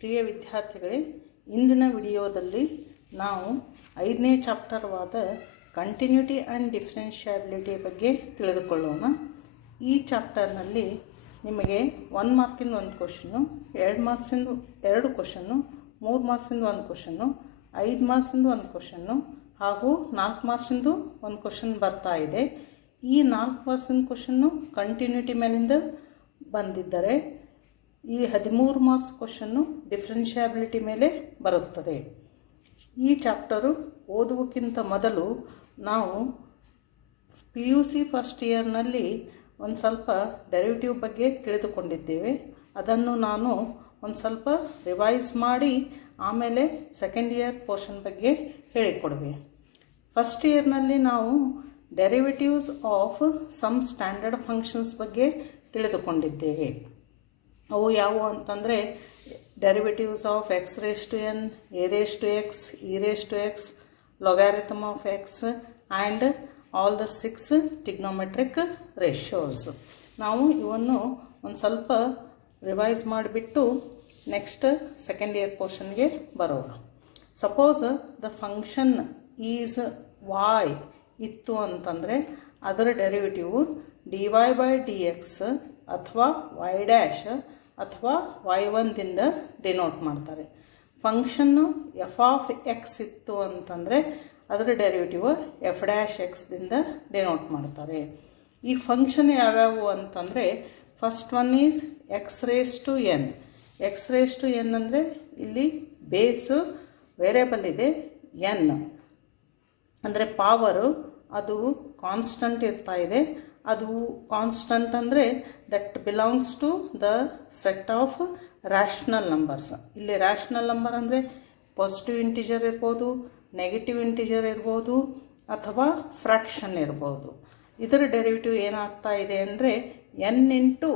ಪ್ರಿಯ ವಿದ್ಯಾರ್ಥಿಗಳೇ, ಇಂದಿನ ವಿಡಿಯೋದಲ್ಲಿ ನಾವು 5ನೇ ಚಾಪ್ಟರ್ವಾದ ಕಂಟಿನ್ಯೂಟಿ ಆ್ಯಂಡ್ ಡಿಫ್ರೆನ್ಷಿಯಬಿಲಿಟಿ ಬಗ್ಗೆ ತಿಳಿದುಕೊಳ್ಳೋಣ. ಈ ಚಾಪ್ಟರ್ನಲ್ಲಿ ನಿಮಗೆ 1 ಮಾರ್ಕಿಂದ 1 ಕ್ವಶನ್ನು, 2 ಮಾರ್ಕ್ಸಿಂದ 2 ಕ್ವಶನ್ನು, 3 ಮಾರ್ಕ್ಸಿಂದ 1 ಕ್ವಶನ್ನು, 5 ಮಾರ್ಕ್ಸಿಂದ 1 ಕ್ವಶನ್ನು ಹಾಗೂ 4 ಮಾರ್ಕ್ಸಿಂದು 1 ಕ್ವಶನ್ ಬರ್ತಾ ಇದೆ. ಈ 4 ಮಾರ್ಕ್ಸಿನ ಕ್ವಶನ್ನು ಕಂಟಿನ್ಯೂಟಿ ಮೇಲಿಂದ ಬಂದಿದ್ದರೆ ಈ 13 ಮಾರ್ಕ್ಸ್ ಕ್ವಶನ್ನು ಡಿಫ್ರೆನ್ಷಿಯಬಿಲಿಟಿ ಮೇಲೆ ಬರುತ್ತದೆ. ಈ ಚಾಪ್ಟರು ಓದುವುದಕ್ಕಿಂತ ಮೊದಲು ನಾವು PUC ಫಸ್ಟ್ ಇಯರ್ನಲ್ಲಿ ಒಂದು ಸ್ವಲ್ಪ ಡೆರಿವೇಟಿವ್ ಬಗ್ಗೆ ತಿಳಿದುಕೊಂಡಿದ್ದೇವೆ. ಅದನ್ನು ನಾನು ಒಂದು ಸ್ವಲ್ಪ ರಿವೈಸ್ ಮಾಡಿ ಆಮೇಲೆ ಸೆಕೆಂಡ್ ಇಯರ್ ಪೋರ್ಷನ್ ಬಗ್ಗೆ ಹೇಳಿಕೊಡುವೆ. ಫಸ್ಟ್ ಇಯರ್ನಲ್ಲಿ ನಾವು derivatives of some standard functions ಬಗ್ಗೆ ತಿಳಿದುಕೊಂಡಿದ್ದೇವೆ. ಅವು ಯಾವುವು ಅಂತಂದರೆ derivatives of x raise to n, a raise to x, e raise to x, logarithm of x and all the 6 trigonometric ratios. ನಾವು ಇವನ್ನು ಒಂದು ಸ್ವಲ್ಪ ರಿವೈಸ್ ಮಾಡಿಬಿಟ್ಟು ನೆಕ್ಸ್ಟ್ ಸೆಕೆಂಡ್ ಇಯರ್ ಪೋರ್ಷನ್ಗೆ ಬರೋಣ. Suppose the function is y ಇತ್ತು ಅಂತಂದರೆ ಅದರ derivative dy by d x ಅಥವಾ y ಡ್ಯಾಶ್ ಅಥವಾ y1ದಿಂದ ಡಿನೋಟ್ ಮಾಡ್ತಾರೆ. ಫಂಕ್ಷನ್ನು ಎಫ್ ಆಫ್ ಎಕ್ಸ್ ಇತ್ತು ಅಂತಂದರೆ ಅದರ ಡೆರಿವೇಟಿವ್ ಎಫ್ ಡ್ಯಾಶ್ ಎಕ್ಸ್ದಿಂದ ಡಿನೋಟ್ ಮಾಡ್ತಾರೆ. ಈ ಫಂಕ್ಷನ್ ಯಾವ್ಯಾವು ಅಂತಂದರೆ first one is x raise to n. X raise to n ಅಂದರೆ ಇಲ್ಲಿ ಬೇಸು ವೇರಿಯಬಲ್ ಇದೆ ಎನ್, ಅಂದರೆ ಪವರು ಅದು ಕಾನ್ಸ್ಟಂಟ್ ಇರ್ತಾ ಇದೆ. ಅದು ಕಾನ್ಸ್ಟಂಟ್ ಅಂದರೆ that belongs to the set of rational numbers. ಇಲ್ಲಿ ರ್ಯಾಷನಲ್ ನಂಬರ್ ಅಂದರೆ ಪಾಸಿಟಿವ್ ಇಂಟಿಜರ್ ಇರ್ಬೋದು, ನೆಗೆಟಿವ್ ಇಂಟಿಜರ್ ಇರ್ಬೋದು ಅಥವಾ ಫ್ರ್ಯಾಕ್ಷನ್ ಇರ್ಬೋದು. ಇದರ ಡೆರಿವೇಟಿವ್ ಏನಾಗ್ತಾ ಇದೆ ಅಂದರೆ n into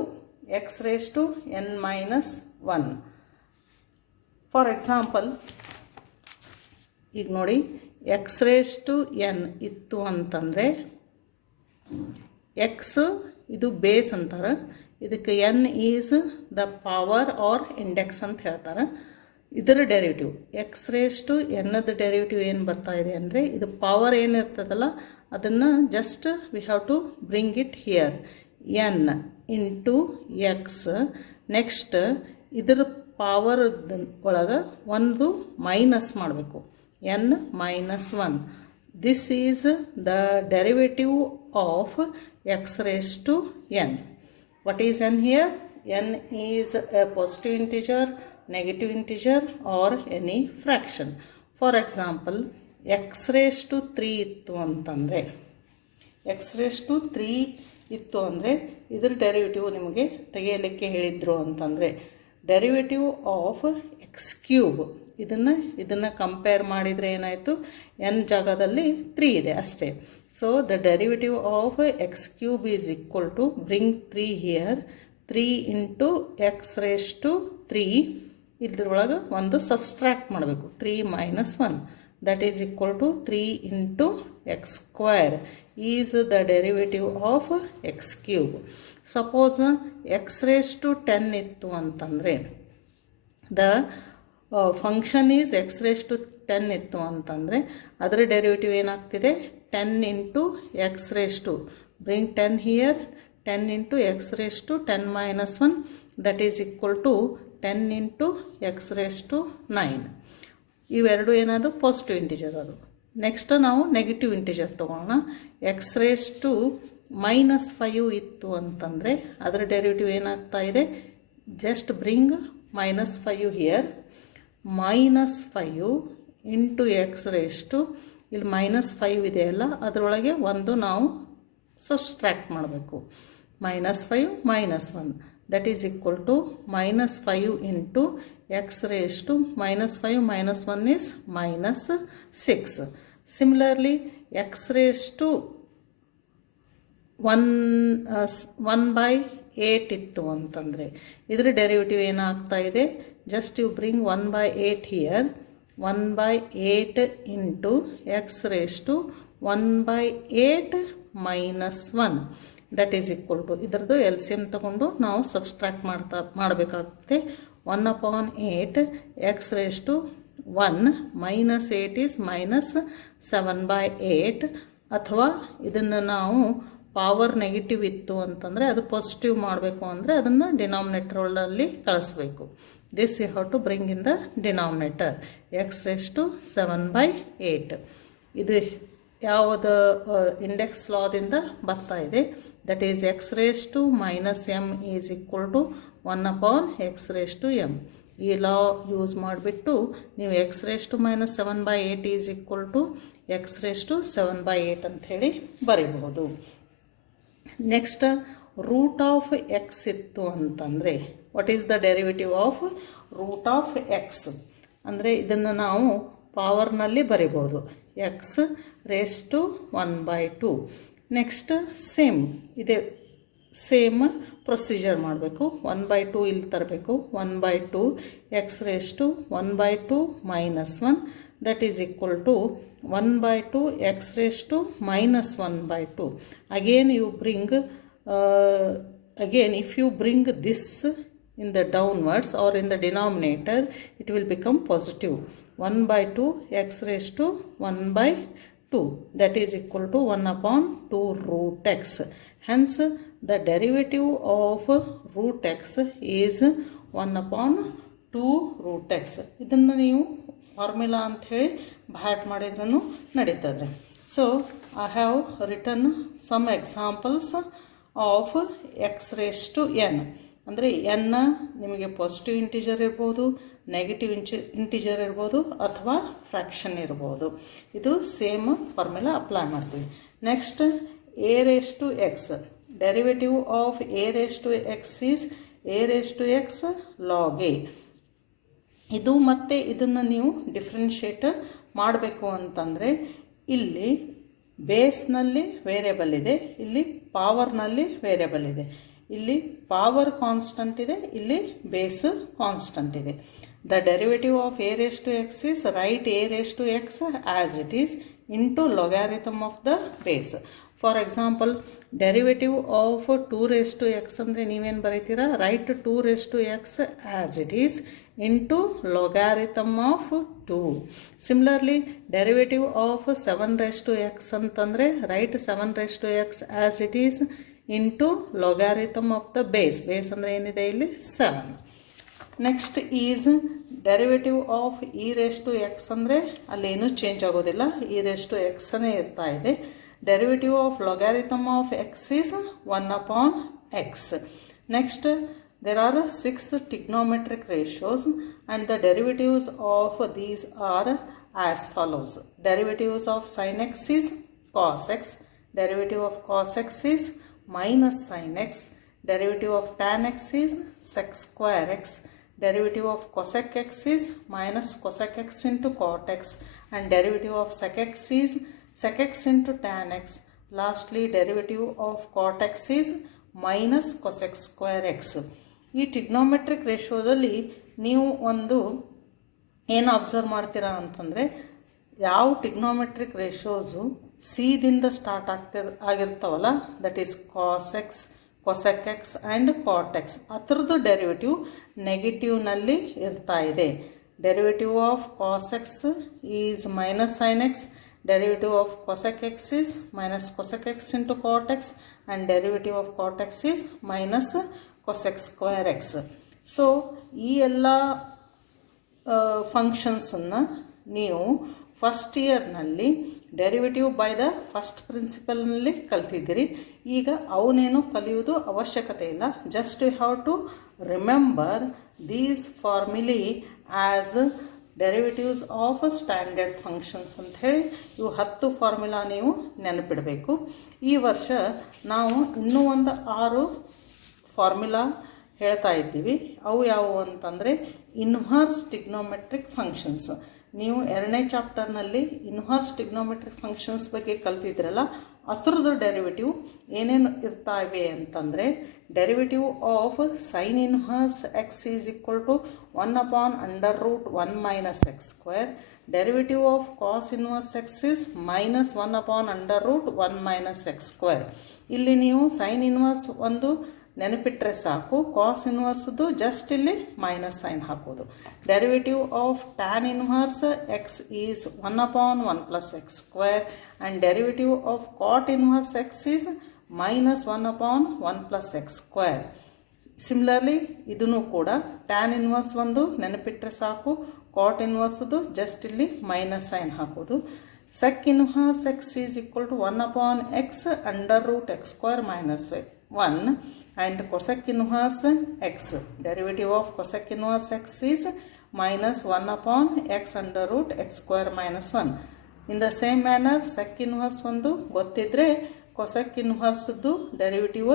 x raise to n minus 1. For example ಈಗ ನೋಡಿ, ಎಕ್ಸ್ ರೇಸ್ ಟು ಎನ್ ಇತ್ತು ಅಂತಂದರೆ ಎಕ್ಸ್ ಇದು ಬೇಸ್ ಅಂತಾರೆ, ಇದಕ್ಕೆ n is the power or index ಅಂತ ಹೇಳ್ತಾರೆ. ಇದರ ಡೆರಿವೇಟಿವ್ ಎಕ್ಸ್ ರೇಸ್ ಟು ಎನ್ನದ ಡೆರಿವೇಟಿವ್ ಏನು ಬರ್ತಾ ಇದೆ ಅಂದರೆ ಇದು ಪವರ್ ಏನಿರ್ತದಲ್ಲ ಅದನ್ನು just we have to bring it here, n into x. Next ಇದರ ಪವರ್ ಒಳಗೆ ಒಂದು ಮೈನಸ್ ಮಾಡಬೇಕು, n minus 1. This is the derivative of x raised to n. What is n here? N is a positive integer, negative integer or any fraction. For example, x raised to 3 ಇತ್ತು ಅಂತಂದರೆ x raised to 3 ಇತ್ತು ಅಂದರೆ ಇದರ derivative ನಿಮಗೆ ತೆಗೆಯಲಿಕ್ಕೆ ಹೇಳಿದ್ರು ಅಂತಂದರೆ derivative of x cube. ಇದನ್ನು ಕಂಪೇರ್ ಮಾಡಿದರೆ ಏನಾಯಿತು, ಎನ್ ಜಾಗದಲ್ಲಿ 3 ಇದೆ ಅಷ್ಟೇ. So the derivative of x cube is equal to bring 3 here, 3 into x raise to 3. ಇದ್ರೊಳಗೆ ಒಂದು ಸಬ್ಸ್ಟ್ರಾಕ್ಟ್ ಮಾಡಬೇಕು, 3 minus 1, that is equal to 3 into x square is the derivative of x cube. Suppose x raise to 10 ಇತ್ತು ಅಂತಂದರೆ the function is x raise to 10 ಇತ್ತು ಅಂತಂದರೆ ಅದರ derivative ಏನಾಗ್ತಿದೆ 10 into x raise to bring 10 here, 10 into x raise to 10 minus 1 that is equal to 10 into x raise to 9. ಇವೆರಡು ಏನದು positive integer. ಅದು next ನಾವು ನೆಗೆಟಿವ್ ಇಂಟಿಜರ್ ತೊಗೋಣ. X raise to minus 5 ಇತ್ತು ಅಂತಂದರೆ ಅದರ ಡೆರಿವೇಟಿವ್ ಏನಾಗ್ತಾ ಇದೆ, just bring minus 5 here, minus 5 into x raise to ಇಲ್ಲಿ ಮೈನಸ್ 5 ಇದೆಯಲ್ಲ ಅದರೊಳಗೆ ಒಂದು ನಾವು ಸಬ್ಸ್ಟ್ರಾಕ್ಟ್ ಮಾಡಬೇಕು, minus 5 minus 1 that is equal to minus 5 into x raise to minus 5 minus 1 is minus 6. Similarly x raise to 1/8 ಇತ್ತು ಅಂತಂದರೆ ಇದರ ಡೆರಿವೇಟಿವ್ ಏನಾಗ್ತಾ ಇದೆ, just you bring 1/8 here, 1/8 into x raise to 1/8 minus 1 that is equal to ಇದರದ್ದು L C M ತೊಗೊಂಡು ನಾವು subtract ಮಾಡಬೇಕಾಗುತ್ತೆ. 1/8 x raised to 1 minus 8 is minus 7/8. ಅಥವಾ ಇದನ್ನು ನಾವು ಪವರ್ ನೆಗೆಟಿವ್ ಇತ್ತು ಅಂತಂದರೆ ಅದು ಪಾಸಿಟಿವ್ ಮಾಡಬೇಕು ಅಂದರೆ ಅದನ್ನು ಡಿನಾಮಿನೇಟರಲ್ಲಿ ಕಳಿಸ್ಬೇಕು. This you have to bring in the denominator x raised to 7/8. ಇದು ಯಾವುದು ಇಂಡೆಕ್ಸ್ ಲಾದಿಂದ ಬರ್ತಾ ಇದೆ, that is x raised to minus m is equal to 1/x raised to m. ಈ ಲಾ ಯೂಸ್ ಮಾಡಿಬಿಟ್ಟು ನೀವು x raised to minus 7/8 is equal to x raised to 7/8 ಅಂಥೇಳಿ ಬರೀಬಹುದು. ನೆಕ್ಸ್ಟ್ ರೂಟ್ ಆಫ್ ಎಕ್ಸ್ ಇತ್ತು ಅಂತಂದರೆ what is the derivative of root of x ಅಂದರೆ ಇದನ್ನು ನಾವು ಪವರ್ನಲ್ಲಿ ಬರಿಬೋದು, x raise to 1/2. Next same ಇದೆ, ಸೇಮ್ ಪ್ರೊಸೀಜರ್ ಮಾಡಬೇಕು. 1/2 ಇಲ್ಲಿ ತರಬೇಕು. 1/2 x raise to 1/2 minus 1 that is equal to 1/2 x raised to minus 1/2. Again you bring again if you bring this in the downwards or in the denominator, it will become positive. 1/2 x raised to 1/2 that is equal to 1/2 root x. Hence the derivative of root x is 1/2 root x. ಇದನ್ನು ನೀವು formula ಅಂಥೇಳಿ ಬ್ಯಾಟ್ ಮಾಡಿದ್ರೂ ನಡೀತದೆ. So I have written some examples of x raise to n. ಅಂದರೆ n ನಿಮಗೆ positive integer ಇರ್ಬೋದು, negative integer ಇರ್ಬೋದು, ಅಥವಾ ಫ್ರ್ಯಾಕ್ಷನ್ ಇರ್ಬೋದು. ಇದು ಸೇಮ್ ಫಾರ್ಮುಲಾ ಅಪ್ಲೈ ಮಾಡ್ತೀವಿ. Next a raise to x, derivative of a raise to x is a raise to x log a. ಇದು ಮತ್ತು ಇದನ್ನು ನೀವು ಡಿಫ್ರೆನ್ಷಿಯೇಟ್ ಮಾಡಬೇಕು ಅಂತಂದರೆ ಇಲ್ಲಿ ಬೇಸ್ನಲ್ಲಿ ವೇರಿಯಬಲ್ ಇದೆ, ಇಲ್ಲಿ ಪವರ್ನಲ್ಲಿ ವೇರಿಯಬಲ್ ಇದೆ. ಇಲ್ಲಿ ಪವರ್ ಕಾನ್ಸ್ಟಂಟ್ ಇದೆ, ಇಲ್ಲಿ ಬೇಸ್ ಕಾನ್ಸ್ಟಂಟ್ ಇದೆ. The derivative of a raise to x is right a raise to x as it is into logarithm of the base. For example derivative of 2 raise to x ಅಂದರೆ ನೀವೇನು ಬರೀತೀರಾ, right 2 raise to x as it is into logarithm of 2. Similarly derivative of 7 raised to x ಅಂತಂದರೆ write 7 raised to x as it is into logarithm of the base. Base ಅಂದರೆ ಏನಿದೆ ಇಲ್ಲಿ 7. Next is derivative of e raised to x ಅಂದರೆ ಅಲ್ಲೇನೂ change ಆಗೋದಿಲ್ಲ, e raised to x ಅನೇ ಇರ್ತಾ ಇದೆ. Derivative of logarithm of x is 1/x. Next there are 6 trigonometric ratios and the derivatives of these are as follows. Derivatives of sin x is cos x, derivative of cos x is minus sin x, derivative of tan x is sec square x, derivative of cosec x is minus cosec x into cot x, and derivative of sec x is sec x into tan x. Lastly derivative of cot x is minus cosec square x. ಈ ಟಿಗ್ನೋಮೆಟ್ರಿಕ್ ರೇಷಿಯೋದಲ್ಲಿ ನೀವು ಒಂದು ಏನು observe ಮಾಡ್ತೀರಾ ಅಂತಂದರೆ, ಯಾವ trigonometric ratios ಸಿದಿಂದ start ಆಗಿರ್ತಾವಲ್ಲ, that is cos x, cosec x and cot x, ಅದರದ್ದು ಡೆರಿವೇಟಿವ್ ನೆಗೆಟಿವ್ನಲ್ಲಿ ಇರ್ತಾ ಇದೆ. Derivative of cos x is minus sine x, derivative of cosec x is minus cosec x into cot x, and derivative of cot x is minus cosec square x. So ಈ ಎಲ್ಲ ಫಂಕ್ಷನ್ಸನ್ನು ನೀವು first ಇಯರ್ನಲ್ಲಿ derivative by the first ಪ್ರಿನ್ಸಿಪಲ್ನಲ್ಲಿ ಕಲ್ತಿದ್ದೀರಿ. ಈಗ ಅವನೇನು ಕಲಿಯೋದು ಅವಶ್ಯಕತೆ ಇಲ್ಲ, just you have to remember these formulae as derivatives of standard functions ಅಂಥೇಳಿ ಇವು 10 ಫಾರ್ಮುಲಾ ನೀವು ನೆನಪಿಡಬೇಕು. ಈ ವರ್ಷ ನಾವು ಇನ್ನೂ ಒಂದು 6 ಫಾರ್ಮುಲಾ ಹೇಳ್ತಾ ಇದ್ದೀವಿ. ಅವು ಯಾವುವು ಅಂತಂದರೆ ಇನ್ವರ್ಸ್ ಟಿಗ್ನೋಮೆಟ್ರಿಕ್ ಫಂಕ್ಷನ್ಸ್. ನೀವು 2ನೇ ಚಾಪ್ಟರ್ನಲ್ಲಿ ಇನ್ವರ್ಸ್ ಟಿಗ್ನೋಮೆಟ್ರಿಕ್ ಫಂಕ್ಷನ್ಸ್ ಬಗ್ಗೆ ಕಲ್ತಿದ್ರಲ್ಲ, ಅದರದ್ದು ಡೆರಿವೇಟಿವ್ ಏನೇನು ಇರ್ತಾ ಇವೆ ಅಂತಂದರೆ, derivative of sine inverse x is equal to 1/√1 minus x square. Derivative of cos inverse x is minus 1/√1 minus x square. ಇಲ್ಲಿ ನೀವು ಸೈನ್ ಇನ್ವರ್ಸ್ ಒಂದು ನೆನಪಿಟ್ಟರೆ ಸಾಕು. ಕಾಸ್ ಇನ್ವರ್ಸ್ದು ಜಸ್ಟ್ ಇಲ್ಲಿ ಮೈನಸ್ ಸೈನ್ ಹಾಕೋದು. Derivative of tan inverse x is 1/1 + x² and derivative of cot inverse x is -1/1 + x². Similarly ಇದನ್ನು ಕೂಡ ಟ್ಯಾನ್ ಇನ್ವರ್ಸ್ ಒಂದು ನೆನಪಿಟ್ಟರೆ ಸಾಕು, ಕಾಟ್ ಇನ್ವರ್ಸ್ದು ಜಸ್ಟ್ ಇಲ್ಲಿ ಮೈನಸ್ ಸೈನ್ ಹಾಕೋದು. sec inverse x is equal to 1/x √x² - 1 and cosec inverse x, derivative of cosec inverse x is -1/x √x² - 1. In the same manner sec inverse ಒಂದು ಗೊತ್ತಿದ್ರೆ cosec inverseದು derivative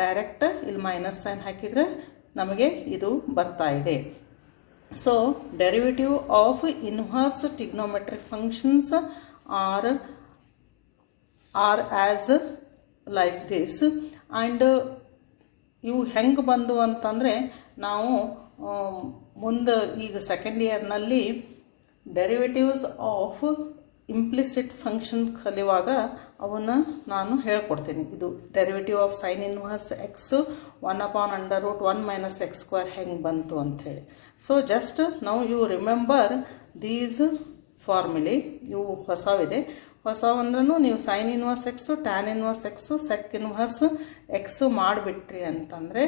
direct ಇಲ್ಲಿ minus sign ಹಾಕಿದರೆ ನಮಗೆ ಇದು ಬರ್ತಾ ಇದೆ. So derivative of inverse trigonometric functions are as like this. and ಇವು ಹೆಂಗೆ ಬಂದು ಅಂತಂದರೆ ನಾವು ಮುಂದೆ ಈಗ ಸೆಕೆಂಡ್ ಇಯರ್ನಲ್ಲಿ ಡೆರಿವೇಟಿವ್ಸ್ ಆಫ್ ಇಂಪ್ಲಿಸಿಟ್ ಫಂಕ್ಷನ್ ಕಲಿಯುವಾಗ ಅವನ್ನ ನಾನು ಹೇಳ್ಕೊಡ್ತೀನಿ. ಇದು derivative of sine inverse x 1/√1 - x² ಹೆಂಗೆ ಬಂತು ಅಂಥೇಳಿ. ಸೊ ಜಸ್ಟ್ ನಾವು ಯು ರಿಮೆಂಬರ್ ದೀಸ್ ಫಾರ್ಮುಲೆ. ಇವು ಹೊಸವಿದೆ. ಹೊಸವಂದ್ರೂ ನೀವು sine inverse x, tan inverse x, sec inverse x ಮಾಡಿಬಿಟ್ರಿ ಅಂತಂದರೆ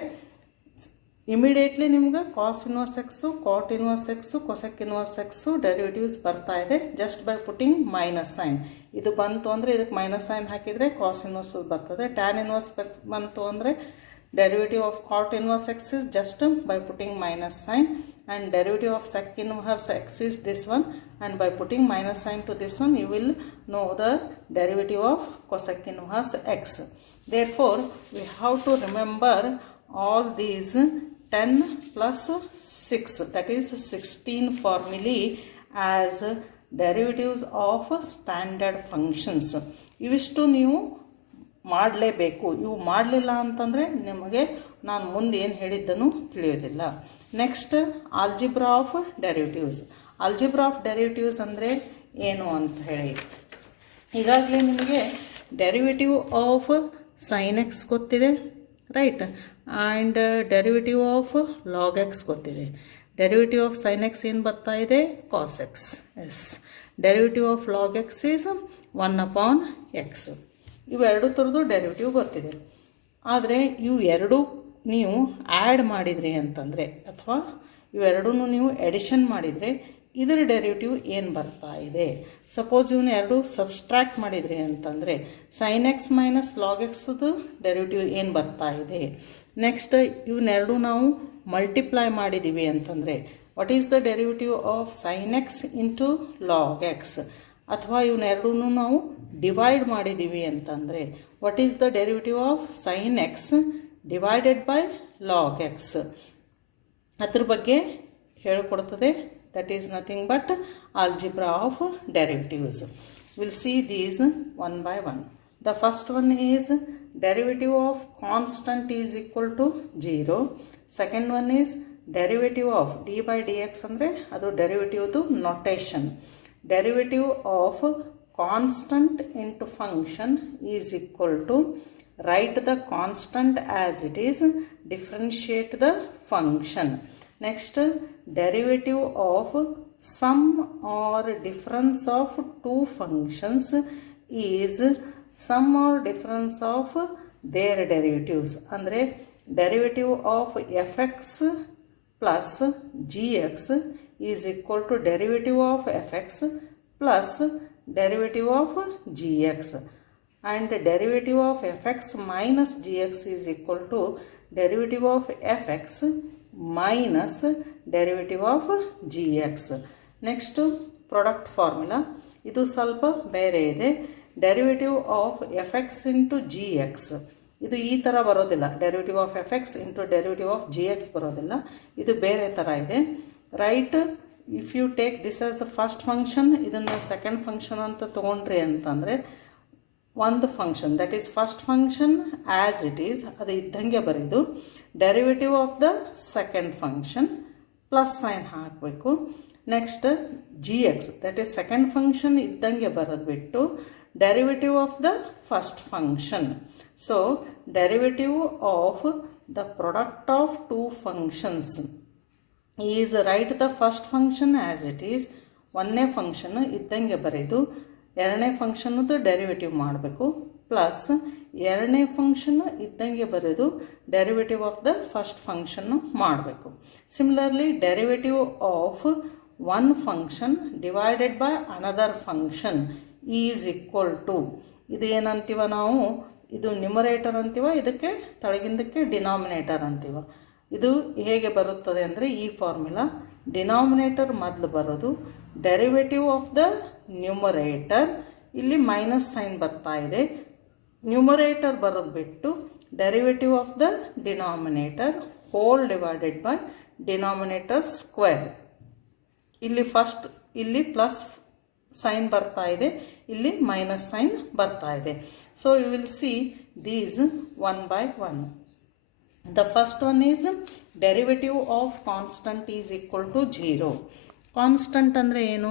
ಇಮಿಡಿಯೇಟ್ಲಿ ನಿಮ್ಗೆ cos inverse x, cot inverse x, cosec inverse x derivatives ಬರ್ತಾ ಇದೆ just by putting minus sine. ಇದು ಬಂತು ಅಂದರೆ ಇದಕ್ಕೆ ಮೈನಸ್ ಸೈನ್ ಹಾಕಿದರೆ ಕಾಸ್ ಇನ್ವರ್ಸ್ ಬರ್ತದೆ. ಟ್ಯಾನ್ ಇನ್ವರ್ಸ್ ಬಂತು ಅಂದರೆ derivative of cot inverse x is just by putting minus sign, and derivative of sec inverse x is this one, and by putting minus sign to this one you will know the derivative of cosec inverse x. Therefore we have to remember all these 10 plus 6, that is 16 formulae as derivatives of standard functions. ಇವಿಷ್ಟು ನೀವು ಮಾಡಲೇಬೇಕು. ಇವು ಮಾಡಲಿಲ್ಲ ಅಂತಂದರೆ ನಿಮಗೆ ನಾನು ಮುಂದೆ ಏನು ಹೇಳಿದ್ದನು ತಿಳಿಯೋದಿಲ್ಲ. Next algebra of derivatives. Algebra of derivatives ಅಂದರೆ ಏನು ಅಂತ ಹೇಳಿ ಈಗಾಗಲೇ ನಿಮಗೆ ಡೆರಿವೇಟಿವ್ ಆಫ್ ಸೈನ್ ಎಕ್ಸ್ ಗೊತ್ತಿದೆ, right, and derivative of log x ಗೊತ್ತಿದೆ. ಡೆರಿವೇಟಿವ್ ಆಫ್ ಸೈನ್ ಎಕ್ಸ್ ಏನು ಬರ್ತಾ ಇದೆ? Cos x. Yes, derivative of log x is 1/x. ಇವೆರಡು ಥರದ್ದು ಡೆರಿವೇಟಿವ್ ಗೊತ್ತಿದೆ. ಆದರೆ ಇವು ಎರಡೂ ನೀವು ಆ್ಯಡ್ ಮಾಡಿದ್ರಿ ಅಂತಂದರೆ ಅಥವಾ ಇವೆರಡೂ ನೀವು ಎಡಿಷನ್ ಮಾಡಿದರೆ ಇದರ ಡೆರಿವೇಟಿವ್ ಏನು ಬರ್ತಾ ಇದೆ? ಸಪೋಸ್ ಇವನ್ನ ಎರಡು ಸಬ್ಸ್ಟ್ರ್ಯಾಕ್ಟ್ ಮಾಡಿದ್ರಿ ಅಂತಂದರೆ ಸೈನ್ ಎಕ್ಸ್ ಮೈನಸ್ ಲಾಗ್ ಎಕ್ಸ್ದು ಡೆರಿವೇಟಿವ್ ಏನು ಬರ್ತಾ ಇದೆ? ನೆಕ್ಸ್ಟ್ ಇವನ್ನೆರಡು ನಾವು ಮಲ್ಟಿಪ್ಲೈ ಮಾಡಿದ್ದೀವಿ ಅಂತಂದರೆ what is the derivative of sine x into log x? ಅಥವಾ ಇವನ್ನೆರಡೂ ನಾವು ಡಿವೈಡ್ ಮಾಡಿದ್ದೀವಿ ಅಂತಂದರೆ what is the derivative of sine x divided by log x? ಅದ್ರ ಬಗ್ಗೆ ಹೇಳಿಕೊಡ್ತದೆ. That is nothing but algebra of derivatives. We'll see these one by one. The first one is derivative of constant is equal to 0. Second one is derivative of d by d x ಅಂದರೆ ಅದು ಡೆರಿವೇಟಿವ್ದು notation. Derivative of constant into function is equal to write the constant as it is, differentiate the function. Next, derivative of sum or difference of two functions is sum or difference of their derivatives. ಅಂದರೆ derivative of fx plus gx is equal to derivative of fx plus derivative of gx, and derivative of fx minus gx is equal to derivative of fx minus derivative of gx. Next product formula. ಇದು ಸ್ವಲ್ಪ ಬೇರೆ ಇದೆ. derivative of fx into gx ಇದು ಈ ಥರ ಬರೋದಿಲ್ಲ. derivative of fx into derivative of gx ಬರೋದಿಲ್ಲ. ಇದು ಬೇರೆ ಥರ ಇದೆ. Right, if you take this as the first function, ಇದನ್ನು ಸೆಕೆಂಡ್ ಫಂಕ್ಷನ್ ಅಂತ ತೊಗೊಂಡ್ರಿ ಅಂತಂದರೆ ಒಂದು function that is first function as it is ಅದು ಇದ್ದಂಗೆ ಬರೀದು. Derivative of the second function plus sign ಹಾಕಬೇಕು. Next g x that is second function ಇದ್ದಂಗೆ ಬರೋದು ಬಿಟ್ಟು derivative of the first function. So derivative of the product of two functions is write the first function as it is. ಒಂದನೇ function ಇದ್ದಂಗೆ ಬರೆದು ಎರಡನೇ ಫಂಕ್ಷನ್ನದು derivative ಮಾಡಬೇಕು, ಪ್ಲಸ್ ಎರಡನೇ ಫಂಕ್ಷನ್ ಇದ್ದಂಗೆ ಬರೆದು ಡೆರಿವೇಟಿವ್ ಆಫ್ ದ ಫಸ್ಟ್ ಫಂಕ್ಷನ್ನು ಮಾಡಬೇಕು. Similarly derivative of one function divided by another function is equal to, ಇದು ಏನಂತೀವ ನಾವು, ಇದು ನ್ಯೂಮರೇಟರ್ ಅಂತೀವ, ಇದಕ್ಕೆ ತಳಗಿಂದಕ್ಕೆ ಡಿನಾಮಿನೇಟರ್ ಅಂತೀವ. ಇದು ಹೇಗೆ ಬರುತ್ತದೆ ಅಂದರೆ ಈ ಫಾರ್ಮುಲಾ, ಡಿನಾಮಿನೇಟರ್ ಮೊದಲು ಬರೋದು, ಡೆರಿವೇಟಿವ್ ಆಫ್ ದ ನ್ಯೂಮರೇಟರ್, ಇಲ್ಲಿ ಮೈನಸ್ ಸೈನ್ ಬರ್ತಾ ಇದೆ, ನ್ಯೂಮರೇಟರ್ ಬರೋದು ಬಿಟ್ಟು derivative of the denominator whole divided by denominator square. ಇಲ್ಲಿ ಫಸ್ಟ್ ಇಲ್ಲಿ ಪ್ಲಸ್ ಸೈನ್ ಬರ್ತಾ ಇದೆ, ಇಲ್ಲಿ ಮೈನಸ್ ಸೈನ್ ಬರ್ತಾ ಇದೆ. So you will see these one by one. The first one is derivative of constant is equal to 0. Constant ಅಂದರೆ ಏನು?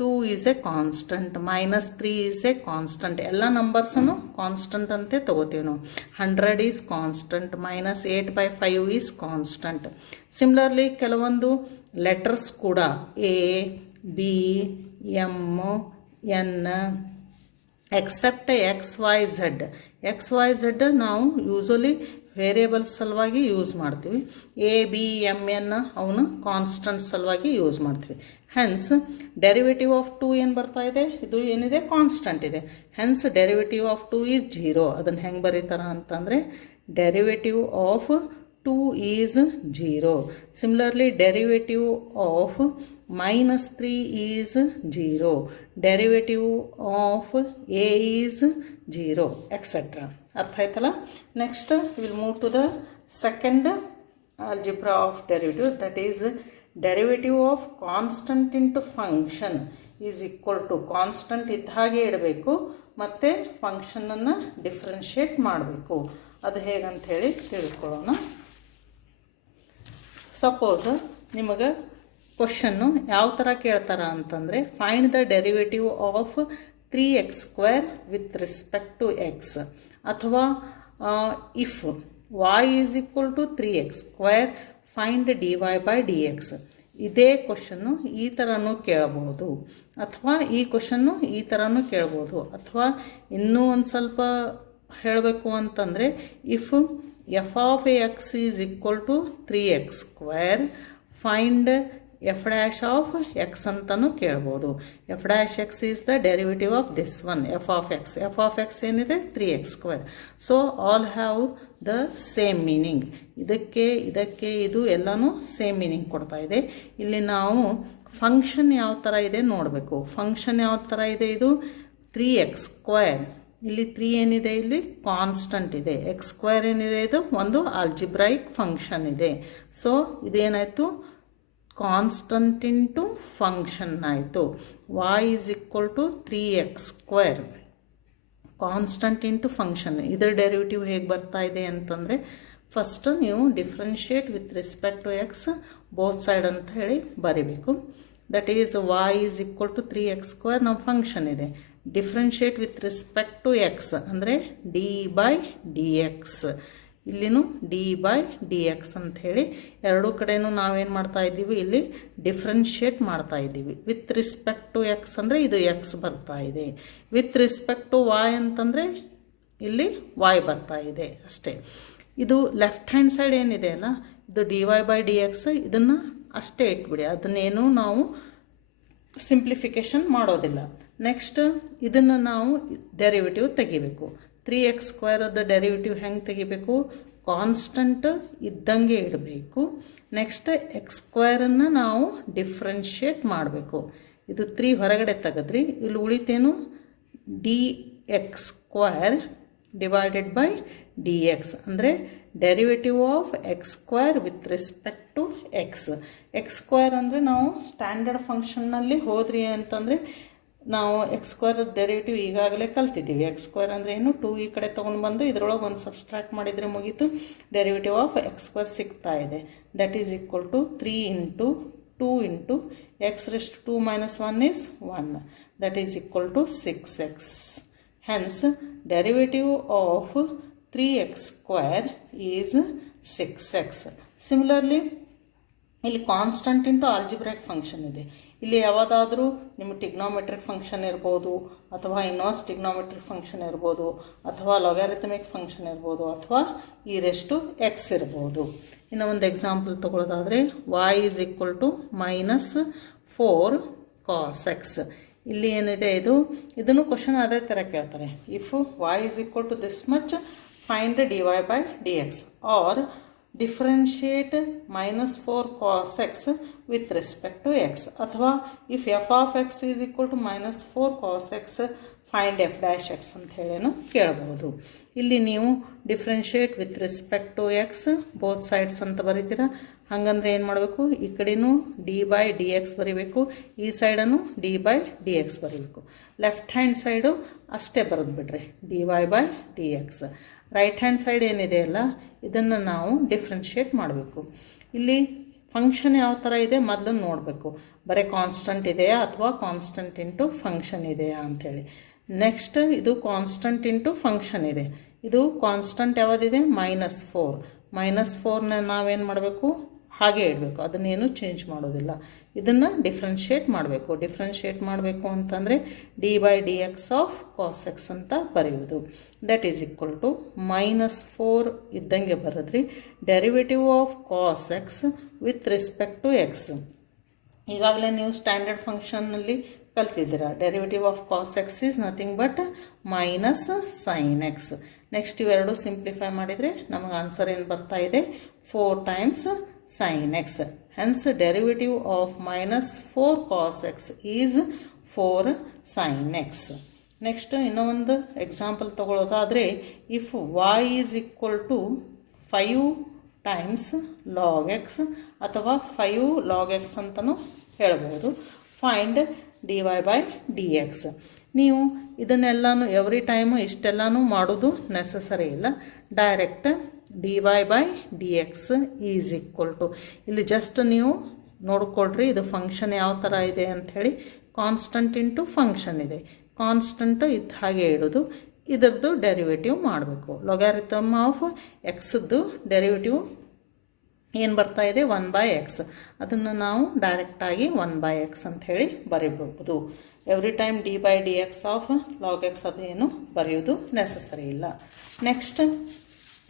2 is a constant, -3 is a constant. ಎಲ್ಲ ನಂಬರ್ಸನ್ನು ಕಾನ್ಸ್ಟಂಟ್ ಅಂತೆ ತಗೋತೀವಿ ನಾವು. 100 is constant, -8/5 is constant. Similarly ಕೆಲವೊಂದು letters ಕೂಡ A, B, M, N except XYZ ನಾವು usually variables ಸಲುವಾಗಿ ಯೂಸ್ ಮಾಡ್ತೀವಿ. A, B, M, N ಅವನು ಕಾನ್ಸ್ಟಂಟ್ ಸಲುವಾಗಿ ಯೂಸ್ ಮಾಡ್ತೀವಿ. ಹೆನ್ಸ್ ಡೆರಿವೇಟಿವ್ ಆಫ್ 2 ಏನು ಬರ್ತಾ ಇದೆ, ಇದು ಏನಿದೆ ಕಾನ್ಸ್ಟಂಟ್ ಇದೆ. Hence derivative of 2 is 0. ಅದನ್ನು ಹೆಂಗೆ ಬರೀತಾರ ಅಂತಂದರೆ derivative of 2 is 0. Similarly derivative of -3 is 0. Derivative of A is 0 etcetera. ಅರ್ಥ ಆಯ್ತಲ್ಲ? Next will move to the second algebra of derivative, that is derivative of constant into function is equal to, constant ಇದ್ದ ಹಾಗೆ ಇಡಬೇಕು ಮತ್ತು ಫಂಕ್ಷನನ್ನು differentiate ಮಾಡಬೇಕು. ಅದು ಹೇಗಂತ ಹೇಳಿ ತಿಳ್ಕೊಳ್ಳೋಣ. ಸಪೋಸ್ ನಿಮಗೆ ಕ್ವಶನ್ನು ಯಾವ ಥರ ಕೇಳ್ತಾರ ಅಂತಂದರೆ, find the derivative of 3x² with respect to x, ಅಥವಾ if y is equal to 3x², find dy/dx. ಇದೇ ಕ್ವಶನ್ನು ಈ ಥರನೂ ಕೇಳಬಹುದು, ಅಥವಾ ಈ ಕ್ವಶನ್ನು ಈ ಥರನೂ ಕೇಳ್ಬೋದು. ಅಥವಾ ಇನ್ನೂ ಒಂದು ಸ್ವಲ್ಪ ಹೇಳಬೇಕು ಅಂತಂದರೆ, if f of x is equal to 3x², find f' of x ಅಂತಲೂ ಕೇಳ್ಬೋದು. f' is the derivative of this one, f of x ಏನಿದೆ 3x². So all have the same meaning. ಇದಕ್ಕೆ ಇದು ಎಲ್ಲನೂ ಸೇಮ್ ಮೀನಿಂಗ್ ಕೊಡ್ತಾ ಇದೆ. ಇಲ್ಲಿ ನಾವು ಫಂಕ್ಷನ್ ಯಾವ ಥರ ಇದೆ ನೋಡಬೇಕು. ಫಂಕ್ಷನ್ ಯಾವ ಥರ ಇದೆ, ಇದು 3x². ಇಲ್ಲಿ 3 ಏನಿದೆ, ಇಲ್ಲಿ ಕಾನ್ಸ್ಟಂಟ್ ಇದೆ. x² ಏನಿದೆ, ಇದು ಒಂದು ಆಲ್ಜಿಬ್ರೈಕ್ ಫಂಕ್ಷನ್ ಇದೆ. ಸೊ ಇದೇನಾಯಿತು, ಕಾನ್ಸ್ಟಂಟ್ ಇಂಟು ಫಂಕ್ಷನ್ ಆಯಿತು. y is equal to 3x², constant into function. ಇದರ ಡೆರಿವೇಟಿವ್ ಹೇಗೆ ಬರ್ತಾ ಇದೆ ಅಂತಂದರೆ, ಫಸ್ಟ್ ನೀವು differentiate with respect to x both side ಅಂತ ಹೇಳಿ ಬರೀಬೇಕು. That is y is equal to 3x² ನಮ್ಮ ಫಂಕ್ಷನ್ ಇದೆ. Differentiate with respect to x ಅಂದರೆ d/dx. ಇಲ್ಲಿನೂ d/dx ಅಂಥೇಳಿ ಎರಡೂ ಕಡೆಯೂ ನಾವೇನು ಮಾಡ್ತಾ ಇದ್ದೀವಿ, ಇಲ್ಲಿ ಡಿಫ್ರೆನ್ಷಿಯೇಟ್ ಮಾಡ್ತಾ ಇದ್ದೀವಿ. ವಿತ್ ರಿಸ್ಪೆಕ್ಟ್ ಟು ಎಕ್ಸ್ ಅಂದರೆ ಇದು ಎಕ್ಸ್ ಬರ್ತಾ ಇದೆ. ವಿತ್ ರಿಸ್ಪೆಕ್ಟ್ ಟು y ಅಂತಂದರೆ ಇಲ್ಲಿ y ಬರ್ತಾ ಇದೆ ಅಷ್ಟೇ. ಇದು ಲೆಫ್ಟ್ ಹ್ಯಾಂಡ್ ಸೈಡ್ ಏನಿದೆ ಅಲ್ಲ, ಇದು dy/dx, ಇದನ್ನು ಅಷ್ಟೇ ಇಟ್ಬಿಡಿ, ಅದನ್ನೇನು ನಾವು ಸಿಂಪ್ಲಿಫಿಕೇಷನ್ ಮಾಡೋದಿಲ್ಲ. ನೆಕ್ಸ್ಟ್ ಇದನ್ನು ನಾವು ಡೆರಿವೇಟಿವ್ ತೆಗಿಬೇಕು. 3x² ಡೆರಿವೇಟಿವ್ ಹೆಂಗೆ ತೆಗಿಬೇಕು, ಕಾನ್ಸ್ಟಂಟ್ ಇದ್ದಂಗೆ ಇಡಬೇಕು. ನೆಕ್ಸ್ಟ್ x² ನಾವು ಡಿಫ್ರೆನ್ಷಿಯೇಟ್ ಮಾಡಬೇಕು. ಇದು 3 ಹೊರಗಡೆ ತೆಗೆದ್ರಿ, ಇಲ್ಲಿ ಉಳಿತೇನು dx² ಡಿವೈಡೆಡ್ ಬೈ dx ಅಂದರೆ derivative of x² with respect to x. x² ಅಂದರೆ ನಾವು ಸ್ಟ್ಯಾಂಡರ್ಡ್ ಫಂಕ್ಷನ್ನಲ್ಲಿ ಹೋದ್ರಿ ಅಂತಂದರೆ ನಾವು x² ಡೆರಿವೇಟಿವ್ ಈಗಾಗಲೇ ಕಲ್ತಿದ್ದೀವಿ. x² ಅಂದರೆ ಏನು, 2 ಈ ಕಡೆ ತೊಗೊಂಡು ಬಂದು ಇದರೊಳಗೆ ಒಂದು ಸಬ್ಸ್ಟ್ರಾಕ್ಟ್ ಮಾಡಿದರೆ ಮುಗೀತು, ಡೆರಿವೇಟಿವ್ ಆಫ್ x² ಸಿಗ್ತಾ ಇದೆ. That is equal to 3 into 2 into x⁻2 - 1 is 1. That is equal to 6x. Hence derivative of 3x² is 6x. Similarly ಇಲ್ಲಿ ಕಾನ್ಸ್ಟಂಟ್ ಇಂಟು ಆಲ್ಜಿಬ್ರಾಯಿಕ್ ಫಂಕ್ಷನ್ ಇದೆ. ಇಲ್ಲಿ ಯಾವುದಾದ್ರೂ ನಿಮಗೆ ಟಿಗ್ನೋಮೆಟ್ರಿಕ್ ಫಂಕ್ಷನ್ ಇರ್ಬೋದು, ಅಥವಾ ಇನ್ವರ್ಸ್ ಟಿಗ್ನೋಮೆಟ್ರಿಕ್ ಫಂಕ್ಷನ್ ಇರ್ಬೋದು, ಅಥವಾ ಲಾಗಾರಿಥಮಿಕ್ ಫಂಕ್ಷನ್ ಇರ್ಬೋದು, ಅಥವಾ e⁻x ಇರ್ಬೋದು. ಇನ್ನು ಒಂದು ಎಕ್ಸಾಂಪಲ್ ತೊಗೊಳ್ಳೋದಾದರೆ y = -4 cos x. ಇಲ್ಲಿ ಏನಿದೆ ಇದನ್ನು ಕ್ವಶನ್ ಅದೇ ಥರ ಕೇಳ್ತಾರೆ. If y = this much, find dy/dx or differentiate -4 cos x with respect to x. ಅಥವಾ if f of x is equal to -4 cos x, find f'(x) ಅಂತ ಹೇಳೇನು ಕೇಳಬಹುದು. ಇಲ್ಲಿ ನೀವು differentiate with respect to x both sides ಅಂತ ಬರೀತೀರಾ. ಹಾಗಂದ್ರೆ ಏನು ಮಾಡಬೇಕು, ಈ ಕಡೆನೂ d/dx ಬರೀಬೇಕು, ಈ ಸೈಡನ್ನು d/dx ಬರೀಬೇಕು. ಲೆಫ್ಟ್ ಹ್ಯಾಂಡ್ ಸೈಡು ಅಷ್ಟೇ ಬರೆದು ಬಿಡ್ರಿ, dy/dx. ರೈಟ್ ಹ್ಯಾಂಡ್ ಸೈಡ್ ಏನಿದೆ ಅಲ್ಲ, ಇದನ್ನು ನಾವು ಡಿಫ್ರೆನ್ಷಿಯೇಟ್ ಮಾಡಬೇಕು. ಇಲ್ಲಿ ಫಂಕ್ಷನ್ ಯಾವ ಥರ ಇದೆ ಮೊದಲು ನೋಡಬೇಕು, ಬರೀ ಕಾನ್ಸ್ಟಂಟ್ ಇದೆಯಾ ಅಥವಾ ಕಾನ್ಸ್ಟಂಟ್ ಇಂಟು ಫಂಕ್ಷನ್ ಇದೆಯಾ ಅಂಥೇಳಿ. ನೆಕ್ಸ್ಟ್ ಇದು ಕಾನ್ಸ್ಟಂಟ್ ಇಂಟು ಫಂಕ್ಷನ್ ಇದೆ. ಇದು ಕಾನ್ಸ್ಟಂಟ್ ಯಾವುದಿದೆ, -4. -4ನ ನಾವೇನು ಮಾಡಬೇಕು, ಹಾಗೆ ಇಡಬೇಕು, ಅದನ್ನೇನು ಚೇಂಜ್ ಮಾಡೋದಿಲ್ಲ. ಇದನ್ನು ಡಿಫ್ರೆನ್ಷಿಯೇಟ್ ಮಾಡಬೇಕು. ಡಿಫ್ರೆನ್ಷಿಯೇಟ್ ಮಾಡಬೇಕು ಅಂತಂದರೆ d/dx ಆಫ್ cos x ಅಂತ ಬರೆಯೋದು. ದಟ್ ಈಸ್ ಈಕ್ವಲ್ ಟು -4 ಇದ್ದಂಗೆ ಬರೆದ್ರಿ derivative of cos x with respect to x. ಈಗಾಗಲೇ ನೀವು ಸ್ಟ್ಯಾಂಡರ್ಡ್ ಫಂಕ್ಷನ್ನಲ್ಲಿ ಕಲ್ತಿದ್ದೀರಾ. Derivative of cos x is nothing but -sin x. Next ಇವೆರಡು ಸಿಂಪ್ಲಿಫೈ ಮಾಡಿದರೆ ನಮಗೆ ಆನ್ಸರ್ ಏನು ಬರ್ತಾ ಇದೆ, 4 times sin x. Hence derivative of -4 cos x is 4 sin x. Next ಇನ್ನೊಂದು example ತಗೊಳ್ಳೋದಾದರೆ, if y = 5 times log x ಅಥವಾ 5 log x ಅಂತಲೂ ಹೇಳ್ಬೋದು. Find dy/dx. ನೀವು ಇದನ್ನೆಲ್ಲನೂ ಎವ್ರಿ ಟೈಮು ಇಷ್ಟೆಲ್ಲನೂ ಮಾಡೋದು ನೆಸಸರಿ ಇಲ್ಲ. Direct dy/dx is equal to, ಇಲ್ಲಿ ಜಸ್ಟ್ ನೀವು ನೋಡ್ಕೊಳ್ರಿ ಇದು ಫಂಕ್ಷನ್ ಯಾವ ಥರ ಇದೆ ಅಂಥೇಳಿ. ಕಾನ್ಸ್ಟಂಟ್ ಇಂಟು ಫಂಕ್ಷನ್ ಇದೆ, ಕಾನ್ಸ್ಟಂಟ್ ಇದ್ದ ಹಾಗೆ ಇಡೋದು, ಇದರದ್ದು ಡೆರಿವೇಟಿವ್ ಮಾಡಬೇಕು. ಲೊಗಾರಿಥಮ್ ಆಫ್ ಎಕ್ಸ್ದು ಡೆರಿವೇಟಿವ್ ಏನು ಬರ್ತಾ ಇದೆ, 1/x. ಅದನ್ನು ನಾವು ಡೈರೆಕ್ಟಾಗಿ 1/x ಅಂಥೇಳಿ ಬರೀಬಹುದು. Every time d/dx of log x ಅದೇನು ಬರೆಯೋದು ನೆಸಸರಿ ಇಲ್ಲ. Next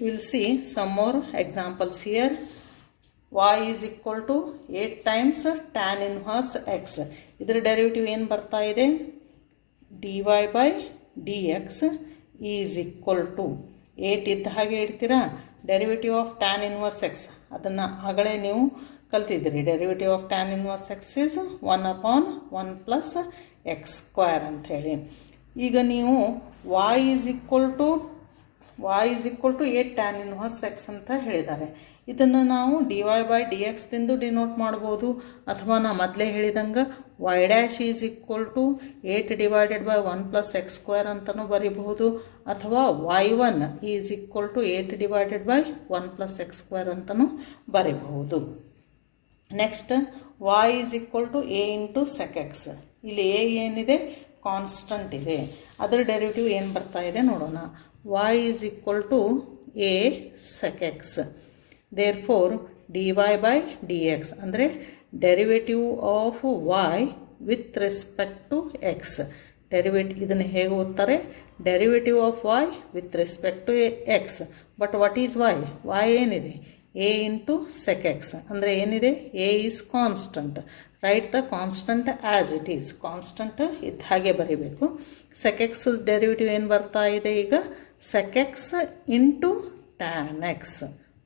we'll see some more examples here. y = 8 times tan inverse x. ಇದರ ಡೆರಿವೇಟಿವ್ ಏನು ಬರ್ತಾ ಇದೆ, dy/dx ಈಸ್ ಈಕ್ವಲ್ ಟು 8 ಇದ್ದ ಹಾಗೆ ಇಡ್ತೀರಾ, derivative of tan inverse x ಅದನ್ನು ಆಗಲೇ ನೀವು ಕಲ್ತಿದ್ದೀರಿ. Derivative of tan inverse x is 1/1 + x² ಅಂಥೇಳಿ. ಈಗ ನೀವು y = 8 tan inverse x ಅಂತ ಹೇಳಿದ್ದಾರೆ. ಇದನ್ನು ನಾವು dy/dx ದಿಂದ ಡಿನೋಟ್ ಮಾಡ್ಬೋದು, ಅಥವಾ ನಾ ಮೊದಲೇ ಹೇಳಿದಂಗೆ y' = 8 / 1 + x² ಅಂತಲೂ ಬರೀಬಹುದು, ಅಥವಾ y1 = 8 / 1 + x² ಅಂತಲೂ ಬರೀಬಹುದು. Next y = a × sec x. ಇಲ್ಲಿ a ಏನಿದೆ, ಕಾನ್ಸ್ಟಂಟ್ ಇದೆ, ಅದರ ಡೆರಿವೇಟಿವ್ ಏನು ಬರ್ತಾ ಇದೆ ನೋಡೋಣ. y = a sec x. therefore dy/dx ಅಂದರೆ derivative of y with respect to x. ಇದನ್ನು ಹೇಗೆ ಓದ್ತಾರೆ, derivative of y with respect to x. But what is y ಏನಿದೆ, a × sec x ಅಂದರೆ ಏನಿದೆ, a is constant. Right the constant as it is, constant ಇದ್ದ ಹಾಗೆ ಬರೀಬೇಕು. sec x derivative ಏನು ಬರ್ತಾ ಇದೆ ಈಗ, sec x × tan x.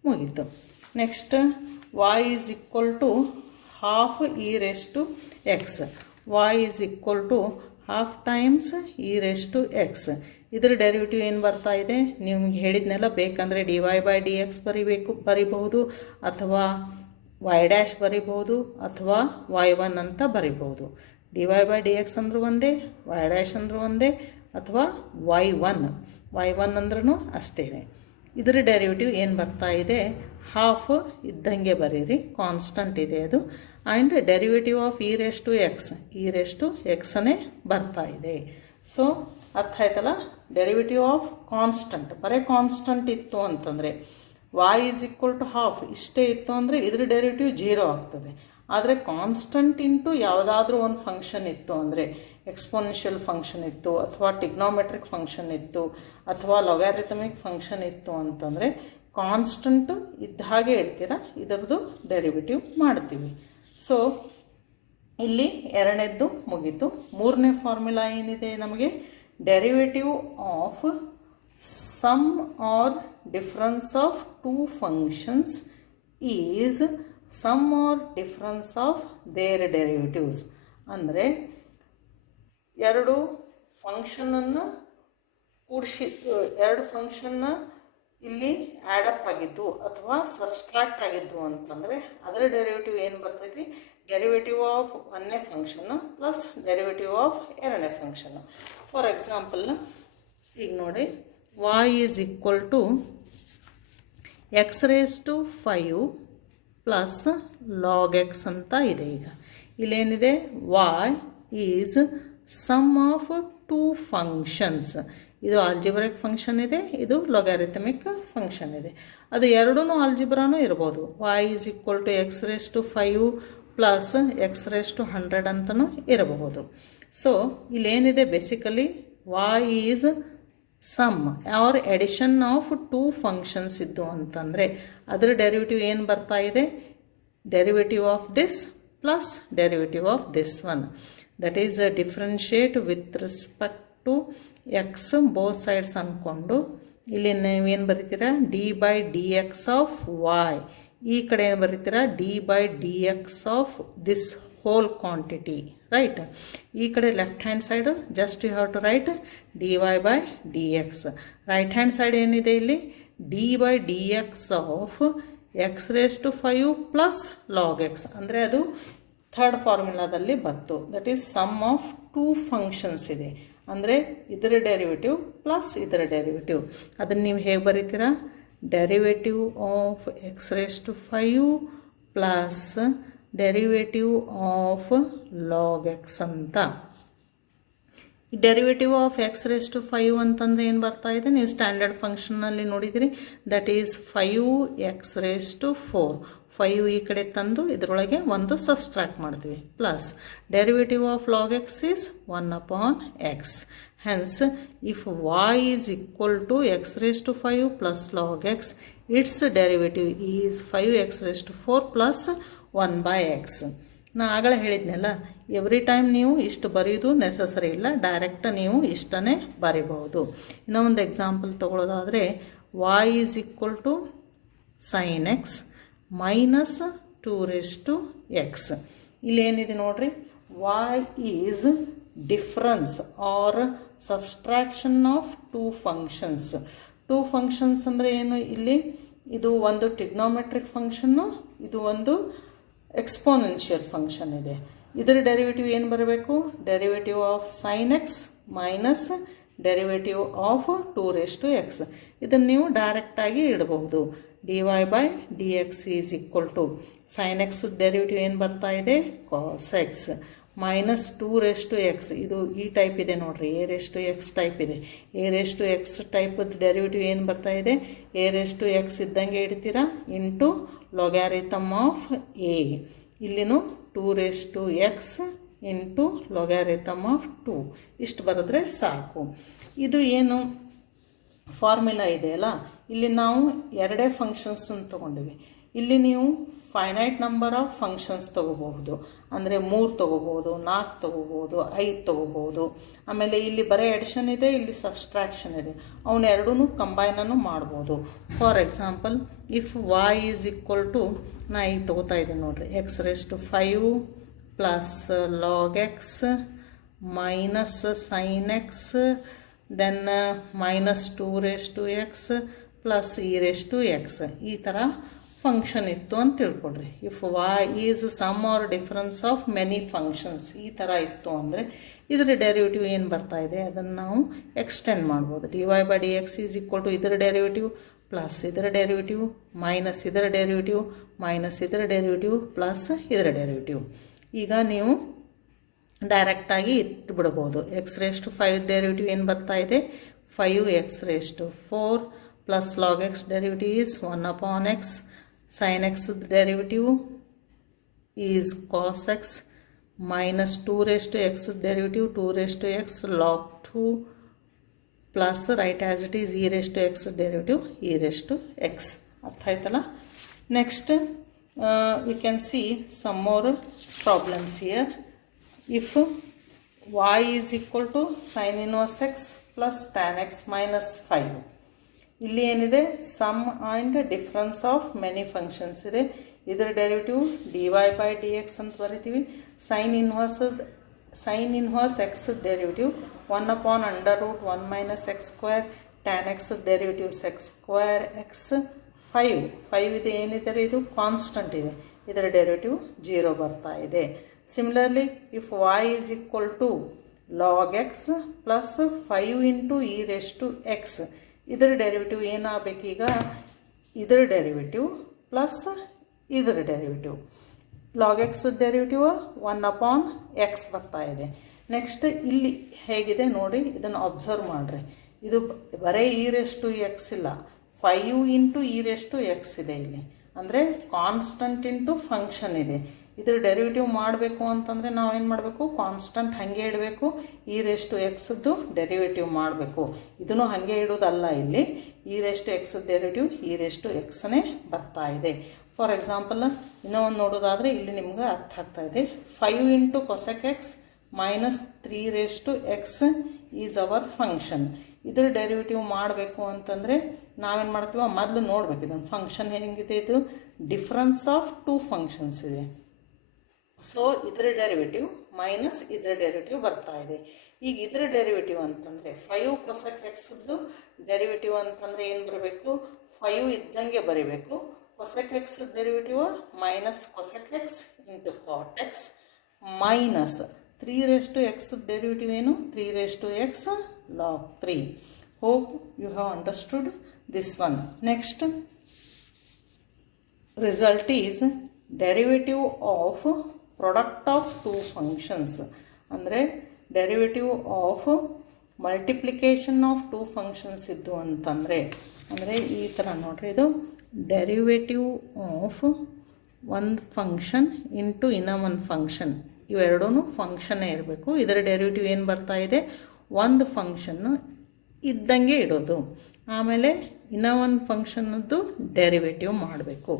ಮುಗೀತು. Next y = half e⁻x. y = half times e⁻x. ಇದರ ಡೆರಿವೇಟಿವ್ ಏನು ಬರ್ತಾ ಇದೆ, ನಿಮ್ಗೆ ಹೇಳಿದ್ನೆಲ್ಲ ಬೇಕಂದರೆ dy/dx ಬರಿಬಹುದು, ಅಥವಾ y' ಬರಿಬಹುದು, ಅಥವಾ y1 ಅಂತ ಬರಿಬಹುದು. dy/dx ಅಂದರೂ ಒಂದೇ, y' ಅಂದರೂ ಒಂದೇ, ಅಥವಾ y1 ಅಂದ್ರೂ ಅಷ್ಟೇ. ಇದರ ಡೆರಿವೇಟಿವ್ ಏನು ಬರ್ತಾ ಇದೆ, ಹಾಫ್ ಇದ್ದಂಗೆ ಬರೀರಿ, ಕಾನ್ಸ್ಟಂಟ್ ಇದೆ ಅದು. ಆ್ಯಂಡ್ ಡೆರಿವೇಟಿವ್ ಆಫ್ e⁻x ಬರ್ತಾ ಇದೆ. ಸೊ ಅರ್ಥ ಆಯ್ತಲ್ಲ, ಡೆರಿವೇಟಿವ್ ಆಫ್ ಕಾನ್ಸ್ಟಂಟ್, ಬರೀ ಕಾನ್ಸ್ಟಂಟ್ ಇತ್ತು ಅಂತಂದರೆ y is equal to half ಇಷ್ಟೇ ಇತ್ತು ಅಂದರೆ ಇದ್ರ ಡೆರಿವೇಟಿವ್ 0 ಆಗ್ತದೆ. ಆದರೆ ಕಾನ್ಸ್ಟಂಟ್ ಇಂಟು ಯಾವುದಾದ್ರೂ ಒಂದು ಫಂಕ್ಷನ್ ಇತ್ತು ಅಂದರೆ ಎಕ್ಸ್ಪೋನೆನ್ಷಿಯಲ್ ಫಂಕ್ಷನ್ ಇತ್ತು ಅಥವಾ ಟಿಗ್ನೋಮೆಟ್ರಿಕ್ ಫಂಕ್ಷನ್ ಇತ್ತು ಅಥವಾ ಲೊಗಾರಿಥಮಿಕ್ ಫಂಕ್ಷನ್ ಇತ್ತು ಅಂತಂದರೆ ಕಾನ್ಸ್ಟಂಟು ಇದ್ದ ಹಾಗೆ ಇಡ್ತೀರ, ಇದರದ್ದು ಡೆರಿವೇಟಿವ್ ಮಾಡ್ತೀವಿ. ಸೊ ಇಲ್ಲಿ ಎರಡನೇದ್ದು ಮುಗೀತು. ಮೂರನೇ ಫಾರ್ಮುಲಾ ಏನಿದೆ ನಮಗೆ, derivative of sum or difference of two functions is sum or difference of their derivatives. ಅಂದರೆ ಎರಡು ಫಂಕ್ಷನನ್ನು ಕೂಡಿಸಿ, ಎರಡು ಫಂಕ್ಷನ್ನ ಇಲ್ಲಿ ಆ್ಯಡಪ್ ಆಗಿದ್ದು ಅಥವಾ ಸಬ್ಸ್ಟ್ರಾಕ್ಟ್ ಆಗಿದ್ದು ಅಂತಂದರೆ ಅದರ ಡೆರಿವೇಟಿವ್ ಏನು ಬರ್ತೈತಿ, ಡೆರಿವೇಟಿವ್ ಆಫ್ ಒಂದನೇ ಫಂಕ್ಷನ್ನು ಪ್ಲಸ್ ಡೆರಿವೇಟಿವ್ ಆಫ್ ಎರಡನೇ ಫಂಕ್ಷನ್ನು. ಫಾರ್ ಎಕ್ಸಾಂಪಲ್ ಈಗ ನೋಡಿ, y is equal to x⁵ plus log x ಅಂತ ಇದೆ. ಈಗ ಇಲ್ಲೇನಿದೆ, y is sum of two functions. ಇದು ಆಲ್ಜಿಬ್ರಿಕ್ ಫಂಕ್ಷನ್ ಇದೆ, ಇದು ಲೊಗಾರಿಥಮಿಕ್ ಫಂಕ್ಷನ್ ಇದೆ. ಅದು ಎರಡೂ ಆಲ್ಜಿಬ್ರಾನೂ ಇರ್ಬೋದು. y is equal to x⁵ plus x⁴ ಅಂತಲೂ ಇರಬಹುದು. ಸೊ ಇಲ್ಲೇನಿದೆ, basically y is sum or addition of two functions ಇದ್ದು ಅಂತಂದರೆ ಅದರ ಡೆರಿವೇಟಿವ್ ಏನು ಬರ್ತಾ ಇದೆ, derivative of this plus derivative of this one. That is differentiate with respect to x both sides ಅಂದ್ಕೊಂಡು ಇಲ್ಲಿ ನೀವೇನು ಬರೀತೀರಾ, d/dx ಆಫ್ y. ಈ ಕಡೆ ಏನು ಬರೀತೀರಾ, d/dx of this whole quantity, right. ಈ ಕಡೆ left hand side just you have to write dy/dx. Right hand side ಏನಿದೆ ಇಲ್ಲಿ, d/dx of x⁵ plus log x. ಅಂದರೆ ಅದು ಥರ್ಡ್ ಫಾರ್ಮುಲಾದಲ್ಲಿ ಬಂತು. That is sum of two functions ಇದೆ. ಅಂದರೆ ಇದರ ಡೆರಿವೇಟಿವ್ ಪ್ಲಸ್ ಇದರ ಡೆರಿವೇಟಿವ್. ಅದನ್ನು ನೀವು ಹೇಗೆ ಬರೀತೀರಾ, derivative of x⁵ plus derivative of log x ಅಂತ. ಡೆರಿವೇಟಿವ್ ಆಫ್ x⁵ ಅಂತಂದರೆ ಏನು ಬರ್ತಾ ಇದೆ, ನೀವು ಸ್ಟ್ಯಾಂಡರ್ಡ್ ಫಂಕ್ಷನ್ನಲ್ಲಿ ನೋಡಿದಿರಿ. That is 5x⁴. 5 ಈ ಕಡೆ ತಂದು ಇದರೊಳಗೆ ಒಂದು ಸಬ್ಸ್ಟ್ರಾಕ್ಟ್ ಮಾಡ್ತೀವಿ. Plus derivative of log x is 1/x. Hence if y is equal to x⁵ plus log x, it's derivative is 5x⁴ plus 1/x. ನಾ ಆಗಲೇ ಹೇಳಿದ್ನಲ್ಲ, ಎವ್ರಿ ಟೈಮ್ ನೀವು ಇಷ್ಟು ಬರೆಯೋದು ನೆಸಸರಿ ಇಲ್ಲ, ಡೈರೆಕ್ಟ್ ನೀವು ಇಷ್ಟನ್ನೇ ಬರಿಬಹುದು. ಇನ್ನೂ ಒಂದು ಎಕ್ಸಾಂಪಲ್ ತೊಗೊಳ್ಳೋದಾದರೆ, y is equal to sin x minus 2x. ಇಲ್ಲೇನಿದೆ ನೋಡ್ರಿ, y is difference or subtraction of two functions. Two functions ಅಂದರೆ ಏನು, ಇಲ್ಲಿ ಇದು ಒಂದು ಟಿಗ್ನೋಮೆಟ್ರಿಕ್ ಫಂಕ್ಷನ್ನು, ಇದು ಒಂದು ಎಕ್ಸ್ಪೋನೆನ್ಷಿಯಲ್ ಫಂಕ್ಷನ್ ಇದೆ. ಇದರ ಡೆರಿವೇಟಿವ್ ಏನು ಬರಬೇಕು, derivative of sin x minus derivative of 2x. ಇದನ್ನು ನೀವು ಡೈರೆಕ್ಟಾಗಿ ಇಡಬಹುದು. dy/dx is equal to sin x derivative ಏನು ಬರ್ತಾ ಇದೆ, cos x ಮೈನಸ್ 2x. ಇದು ಈ ಟೈಪ್ ಇದೆ ನೋಡಿರಿ, a⁴x ಟೈಪ್ ಇದೆ. a⁴x ಟೈಪದ ಡೆರಿವೇಟಿವ್ ಏನು ಬರ್ತಾ ಇದೆ, a⁴x ಇದ್ದಂಗೆ ಇಡ್ತೀರಾ ಇಂಟು ಲೊಗ್ಯಾರಿಥಮ್ ಆಫ್ a. ಇಲ್ಲಿನೂ 2x ಇಂಟು ಲೊಗ್ಯಾರಿಥಮ್ ಆಫ್ 2 ಇಷ್ಟು ಬರೆದ್ರೆ ಸಾಕು. ಇದು ಏನು ಫಾರ್ಮುಲಾ ಇದೆಯಲ್ಲ, ಇಲ್ಲಿ ನಾವು ಎರಡೇ ಫಂಕ್ಷನ್ಸನ್ನು ತೊಗೊಂಡಿವಿ. ಇಲ್ಲಿ ನೀವು ಫೈನೈಟ್ ನಂಬರ್ ಆಫ್ ಫಂಕ್ಷನ್ಸ್ ತೊಗೋಬಹುದು. ಅಂದರೆ 3 ತೊಗೋಬೋದು, 4 ತೊಗೋಬೋದು, 5 ತೊಗೋಬೋದು. ಆಮೇಲೆ ಇಲ್ಲಿ ಬರೀ ಎಡಿಷನ್ ಇದೆ, ಇಲ್ಲಿ ಸಬ್ಸ್ಟ್ರಾಕ್ಷನ್ ಇದೆ. ಅವನ್ನೆರಡೂ ಕಂಬೈನನ್ನು ಮಾಡ್ಬೋದು. For example, if y is equal to, ನಾ ಈಗ ತೊಗೋತಾ ಇದ್ದೀನಿ ನೋಡಿರಿ, x⁵ plus log x minus sin x then minus 2x plus e⁻x. ಈ ಥರ ಫಂಕ್ಷನ್ ಇತ್ತು ಅಂತ ತಿಳ್ಕೊಡ್ರಿ. If y is sum or difference of many functions, ಈ ಥರ ಇತ್ತು ಅಂದರೆ ಇದರ ಡೆರಿವೇಟಿವ್ ಏನು ಬರ್ತಾ ಇದೆ ಅದನ್ನು ನಾವು ಎಕ್ಸ್ಟೆಂಡ್ ಮಾಡ್ಬೋದು. dy/dx ಈಸ್ ಈಕ್ವಲ್ ಟು ಇದರ ಡೆರಿವೇಟಿವ್ ಪ್ಲಸ್ ಇದರ ಡೆರಿವೇಟಿವ್ ಮೈನಸ್ ಇದರ ಡೆರಿವೇಟಿವ್ ಮೈನಸ್ ಇದರ ಡೆರಿವೇಟಿವ್ ಪ್ಲಸ್ ಇದರ ಡೆರಿವೇಟಿವ್. ಈಗ ನೀವು ಡೈರೆಕ್ಟಾಗಿ ಇಟ್ಬಿಡ್ಬೋದು. x⁵ ಡೆರಿವೇಟಿವ್ ಏನು ಬರ್ತಾ ಇದೆ, 5x⁴ plus log x derivative is 1 upon x, sin x derivative is cos x, minus 2 raised to x derivative 2 raised to x log 2 plus write as it is e raised to x derivative e raised to x. ಅರ್ಥ ಆಯ್ತಲ್ಲ. Next we can see some more problems here. If y is equal to sin inverse x plus tan x minus 5, ಇಲ್ಲಿ ಏನಿದೆ sum and difference of many functions ಇದೆ. ಇದರ derivative dy by d x ಅಂತ ಬರಿತೀವಿ. Sine inverse x derivative 1 upon under root 1 minus x square, tan x derivatives x square x 5 ಇದೆ. ಏನಿದೆ ಇದು constant ಇದೆ, ಇದರ ಡೆರಿವೇಟಿವ್ 0 ಬರ್ತಾ ಇದೆ. Similarly if y is equal to log x plus 5 into e raise to x, ಇದರ derivative ಏನಾಗಬೇಕೀಗ, ಇದರ ಡೆರಿವೇಟಿವ್ ಪ್ಲಸ್ ಇದರ derivative. Log x derivative 1 upon x ಬರ್ತಾ ಇದೆ. ನೆಕ್ಸ್ಟ್ ಇಲ್ಲಿ ಹೇಗಿದೆ ನೋಡಿ, ಇದನ್ನು ಅಬ್ಸರ್ವ್ ಮಾಡಿರಿ. ಇದು ಬರೀ ಇ ರೇಸ್ ಟು ಎಕ್ಸ್ ಇಲ್ಲ, 5 into e raise to x ಇದೆ ಇಲ್ಲಿ, ಅಂದರೆ ಕಾನ್ಸ್ಟಂಟ್ ಇಂಟು ಫಂಕ್ಷನ್ ಇದೆ. ಇದ್ರ ಡೆರಿವೇಟಿವ್ ಮಾಡಬೇಕು ಅಂತಂದರೆ ನಾವೇನು ಮಾಡಬೇಕು, ಕಾನ್ಸ್ಟಂಟ್ ಹಾಗೆ ಇಡಬೇಕು, ಇ ರೇಸ್ ಟು ಎಕ್ಸ್ದು ಡೆರಿವೇಟಿವ್ ಮಾಡಬೇಕು. ಇದನ್ನು ಹಾಗೆ ಇಡೋದಲ್ಲ, ಇಲ್ಲಿ e raise to x derivative e raise to ಎಕ್ಸ್ನೇ ಬರ್ತಾ ಇದೆ. ಫಾರ್ ಎಕ್ಸಾಂಪಲ್ ಇನ್ನೂ ಒಂದು ನೋಡೋದಾದರೆ ಇಲ್ಲಿ ನಿಮ್ಗೆ ಅರ್ಥ ಆಗ್ತಾ ಇದೆ. 5 into cosec x minus 3 raise to x is our function. ಇದರ ಡೆರಿವೇಟಿವ್ ಮಾಡಬೇಕು ಅಂತಂದರೆ ನಾವೇನು ಮಾಡ್ತೀವೋ ಮೊದಲು ನೋಡಬೇಕು ಇದನ್ನು ಫಂಕ್ಷನ್ ಹೇಗಿದೆ. ಇದು ಡಿಫ್ರೆನ್ಸ್ ಆಫ್ 2 ಫಂಕ್ಷನ್ಸ್ ಇದೆ. ಸೊ ಇದರ ಡೆರಿವೇಟಿವ್ ಮೈನಸ್ ಇದರ ಡೆರಿವೇಟಿವ್ ಬರ್ತಾ ಇದೆ. ಈಗ ಇದರ ಡೆರಿವೇಟಿವ್ ಅಂತಂದರೆ 5 ಕೊಸೆಕ್ ಎಕ್ಸ್ದು ಡೆರಿವೇಟಿವ್ ಅಂತಂದರೆ ಏನು ಬರಬೇಕು, 5 ಇದ್ದಂಗೆ ಬರೀಬೇಕು. Cosec x derivative minus cosec x into cot x minus 3 raise to x derivative ಏನು, 3 raise to x log 3. Hope you have understood this one. Next result is derivative of product of 2 functions. ಅಂದರೆ derivative of multiplication of 2 functions ಇದ್ದು ಅಂತಂದರೆ, ಅಂದರೆ ಈ ಥರ ನೋಡ್ರಿ, ಇದು derivative of ಒಂದು ಫಂಕ್ಷನ್ ಇಂಟು ಇನ್ನೂ ಒಂದು ಫಂಕ್ಷನ್, ಇವೆರಡೂ ಫಂಕ್ಷನ್ನೇ ಇರಬೇಕು. ಇದರ ಡೆರಿವೇಟಿವ್ ಏನು ಬರ್ತಾ ಇದೆ, ಒಂದು ಫಂಕ್ಷನ್ನು ಇದ್ದಂಗೆ ಇಡೋದು, ಆಮೇಲೆ ಇನ್ನೂ ಒಂದು ಫಂಕ್ಷನ್ನದ್ದು ಡೆರಿವೇಟಿವ್ ಮಾಡಬೇಕು,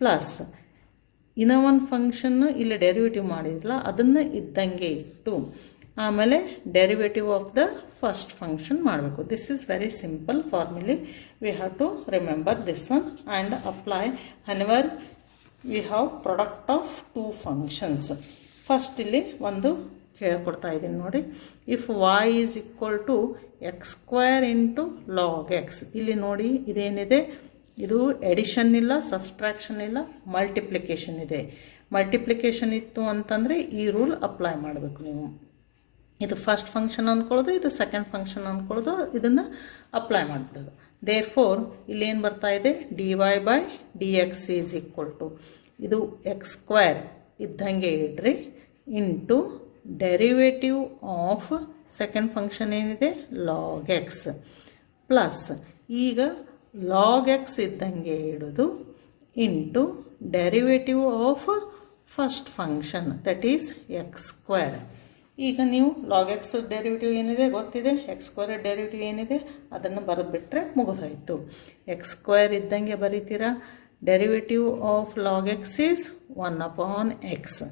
ಪ್ಲಸ್ ಇನ್ನೂ ಒಂದು ಫಂಕ್ಷನ್ನು ಇಲ್ಲಿ ಡೆರಿವೇಟಿವ್ ಮಾಡಿರಲ್ಲ ಅದನ್ನು ಇದ್ದಂಗೆ ಇಟ್ಟು ಆಮೇಲೆ derivative of the first function ಮಾಡಬೇಕು. This is very simple formulae. We have to remember this one and apply whenever we have product of 2 functions. First ಇಲ್ಲಿ ಒಂದು ಹೇಳ್ಕೊಡ್ತಾ ಇದ್ದೀನಿ ನೋಡಿ. If y is equal to x square into log x, ಇಲ್ಲಿ ನೋಡಿ ಇದೇನಿದೆ, ಇದು edition ಇಲ್ಲ, subtraction ಇಲ್ಲ, ಮಲ್ಟಿಪ್ಲಿಕೇಶನ್ ಇದೆ. ಮಲ್ಟಿಪ್ಲಿಕೇಶನ್ ಇತ್ತು ಅಂತಂದರೆ ಈ ರೂಲ್ ಅಪ್ಲೈ ಮಾಡಬೇಕು ನೀವು. ಇದು ಫಸ್ಟ್ ಫಂಕ್ಷನ್ ಅಂದ್ಕೊಳ್ಳೋದು, ಇದು ಸೆಕೆಂಡ್ ಫಂಕ್ಷನ್ ಅಂದ್ಕೊಳ್ಳೋದು, ಇದನ್ನು ಅಪ್ಲೈ ಮಾಡಿಬಿಡೋದು. ದೇರ್ ಫೋರ್ ಇಲ್ಲೇನು ಬರ್ತಾ ಇದೆ, dy by d x is equal to, ಇದು ಎಕ್ಸ್ ಸ್ಕ್ವೇರ್ ಇದ್ದಂಗೆ ಇಡ್ರಿ into derivative of second function ಏನಿದೆ ಲಾಗ್ ಎಕ್ಸ್, ಪ್ಲಸ್ ಈಗ ಲಾಗ್ ಎಕ್ಸ್ ಇದ್ದಂಗೆ ಇಡೋದು into derivative of first function that is x square. ಈಗ ನೀವು ಲಾಗ್ ಎಕ್ಸ್ ಡೆರಿವೇಟಿವ್ ಏನಿದೆ ಗೊತ್ತಿದೆ, ಎಕ್ಸ್ ಸ್ಕ್ವೇರ್ ಡೆರಿವೇಟಿವ್ ಏನಿದೆ ಅದನ್ನು ಬರೆದುಬಿಟ್ರೆ ಮುಗಿದೋಯ್ತು. ಎಕ್ಸ್ ಸ್ಕ್ವೇರ್ ಇದ್ದಂಗೆ ಬರೀತೀರಾ, derivative of log x is 1 upon x,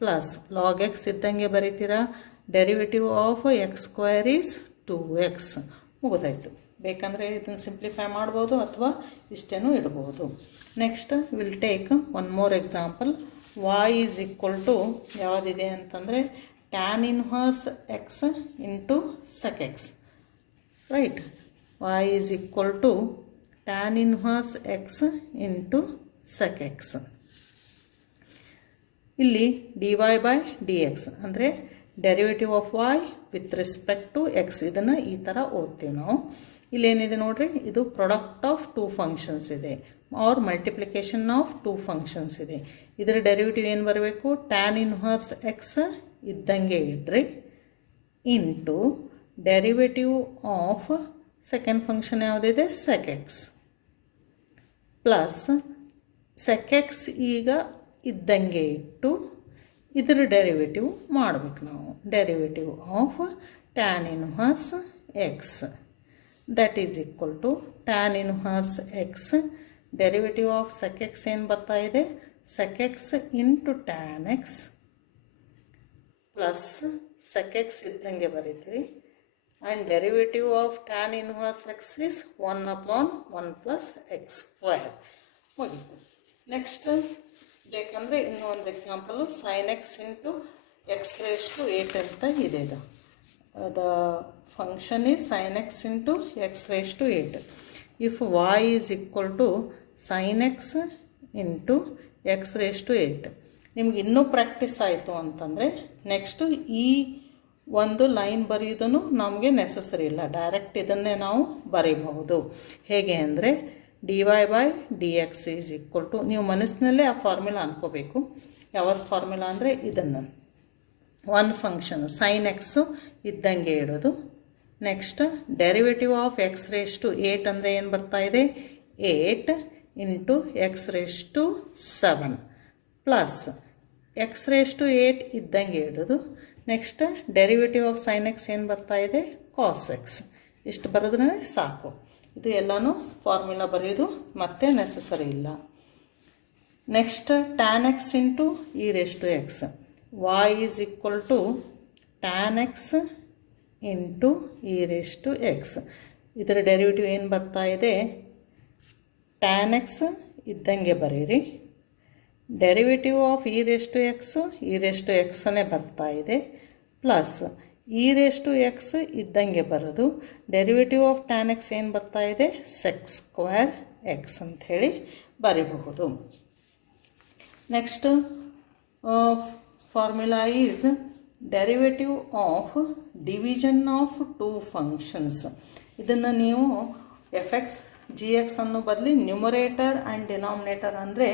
plus log x ಇದ್ದಂಗೆ ಬರೀತೀರಾ, derivative of x square is 2x. ಮುಗಿದಾಯಿತು. ಬೇಕಂದರೆ ಇದನ್ನು ಸಿಂಪ್ಲಿಫೈ ಮಾಡ್ಬೋದು ಅಥವಾ ಇಷ್ಟೇನೂ ಇಡ್ಬೋದು. Next we'll take one more example. y is equal to ಯಾವುದಿದೆ ಅಂತಂದರೆ tan inverse x into sec x, right. y is equal to tan inverse x into sec x. ಇಲ್ಲಿ dy ಬೈ ಡಿ ಎಕ್ಸ್ ಅಂದರೆ derivative of y with respect to X, ಇದನ್ನು ಈ ಥರ ಓದ್ತೀವಿ ನಾವು. ಇಲ್ಲೇನಿದೆ ನೋಡಿರಿ, ಇದು ಪ್ರಾಡಕ್ಟ್ ಆಫ್ 2 ಫಂಕ್ಷನ್ಸ್ ಇದೆ ಆರ್ ಮಲ್ಟಿಪ್ಲಿಕೇಶನ್ ಆಫ್ 2 ಫಂಕ್ಷನ್ಸ್ ಇದೆ. ಇದರ ಡೆರಿವೇಟಿವ್ ಏನು ಬರಬೇಕು, ಟ್ಯಾನ್ ಇನ್ವರ್ಸ್ ಎಕ್ಸ್ ಇದ್ದಂಗೆ ಇಡ್ರಿ into derivative of second function ಯಾವುದಿದೆ sec x plus sec x ಈಗ ಇದ್ದಂಗೆ ಇಟ್ಟು ಇದರ ಡೆರಿವೇಟಿವ್ ಮಾಡಬೇಕು ನಾವು. Derivative of tan inverse x that is equal to tan inverse x derivative of sec x ಏನು ಬರ್ತಾ ಇದೆ sec x into tan x plus sec x ಇದ್ದಂಗೆ ಬರೀತೀವಿ and derivative of tan inverse x is 1 upon 1 plus x square. ಮುಗಿತು. Next ಬೇಕಂದರೆ ಇನ್ನೂ ಒಂದು example sin x into x raised to 8 ಅಂತ ಇದೆ. ಇದು the function is sin x into x raised to 8. If y is equal to sin x into x raised to 8. ನಿಮ್ಗೆ ಇನ್ನೂ practice ಆಯಿತು ಅಂತಂದರೆ ನೆಕ್ಸ್ಟು ಈ ಒಂದು ಲೈನ್ ಬರೆಯೋದನ್ನು ನಮಗೆ ನೆಸಸರಿ ಇಲ್ಲ, ಡೈರೆಕ್ಟ್ ಇದನ್ನೇ ನಾವು ಬರೀಬಹುದು. ಹೇಗೆ ಅಂದರೆ dy/dx ಈಸ್ ಈಕ್ವಲ್ ಟು, ನೀವು ಮನಸ್ಸಿನಲ್ಲೇ ಆ ಫಾರ್ಮುಲಾ ಅನ್ಕೋಬೇಕು. ಯಾವ್ದು ಫಾರ್ಮುಲಾ ಅಂದರೆ ಇದನ್ನು ಒಂದು ಫಂಕ್ಷನ್ sin x ಇದ್ದಂಗೆ ಇಡೋದು. Next derivative of x raised to 8 ಅಂದರೆ ಏನು ಬರ್ತಾ ಇದೆ 8 into x raised to 7 plus x raised to 8 ಇದ್ದಂಗೆ ಇಡೋದು. Next derivative of sin x ಏನು ಬರ್ತಾ ಇದೆ cos x. ಇಷ್ಟು ಬರೆದ್ರೆ ಸಾಕು. ಇದು ಎಲ್ಲನೂ ಫಾರ್ಮುಲಾ ಬರೆಯೋದು ಮತ್ತೆ ನೆಸಸರಿ ಇಲ್ಲ. Next tan x into e raised to x. y is equal to tan x into e raised to x. ಇದರ ಡೆರಿವೇಟಿವ್ ಏನು ಬರ್ತಾ ಇದೆ tan x ಇದ್ದಂಗೆ ಬರೀರಿ. Derivative of e raised to x ಅನ್ನೇ ಬರ್ತಾ ಇದೆ plus e raised to x ಇದ್ದಂಗೆ ಬರೋದು. ಡೆರಿವೇಟಿವ್ ಆಫ್ tan x ಏನು ಬರ್ತಾ ಇದೆ sec square x ಅಂಥೇಳಿ ಬರೀಬಹುದು. Next formula is derivative of division of two functions. ಇದನ್ನು ನೀವು fx gx ಅನ್ನೋ ಬದಲಿ ನ್ಯೂಮರೇಟರ್ ಆ್ಯಂಡ್ ಡಿನಾಮಿನೇಟರ್ ಅಂದರೆ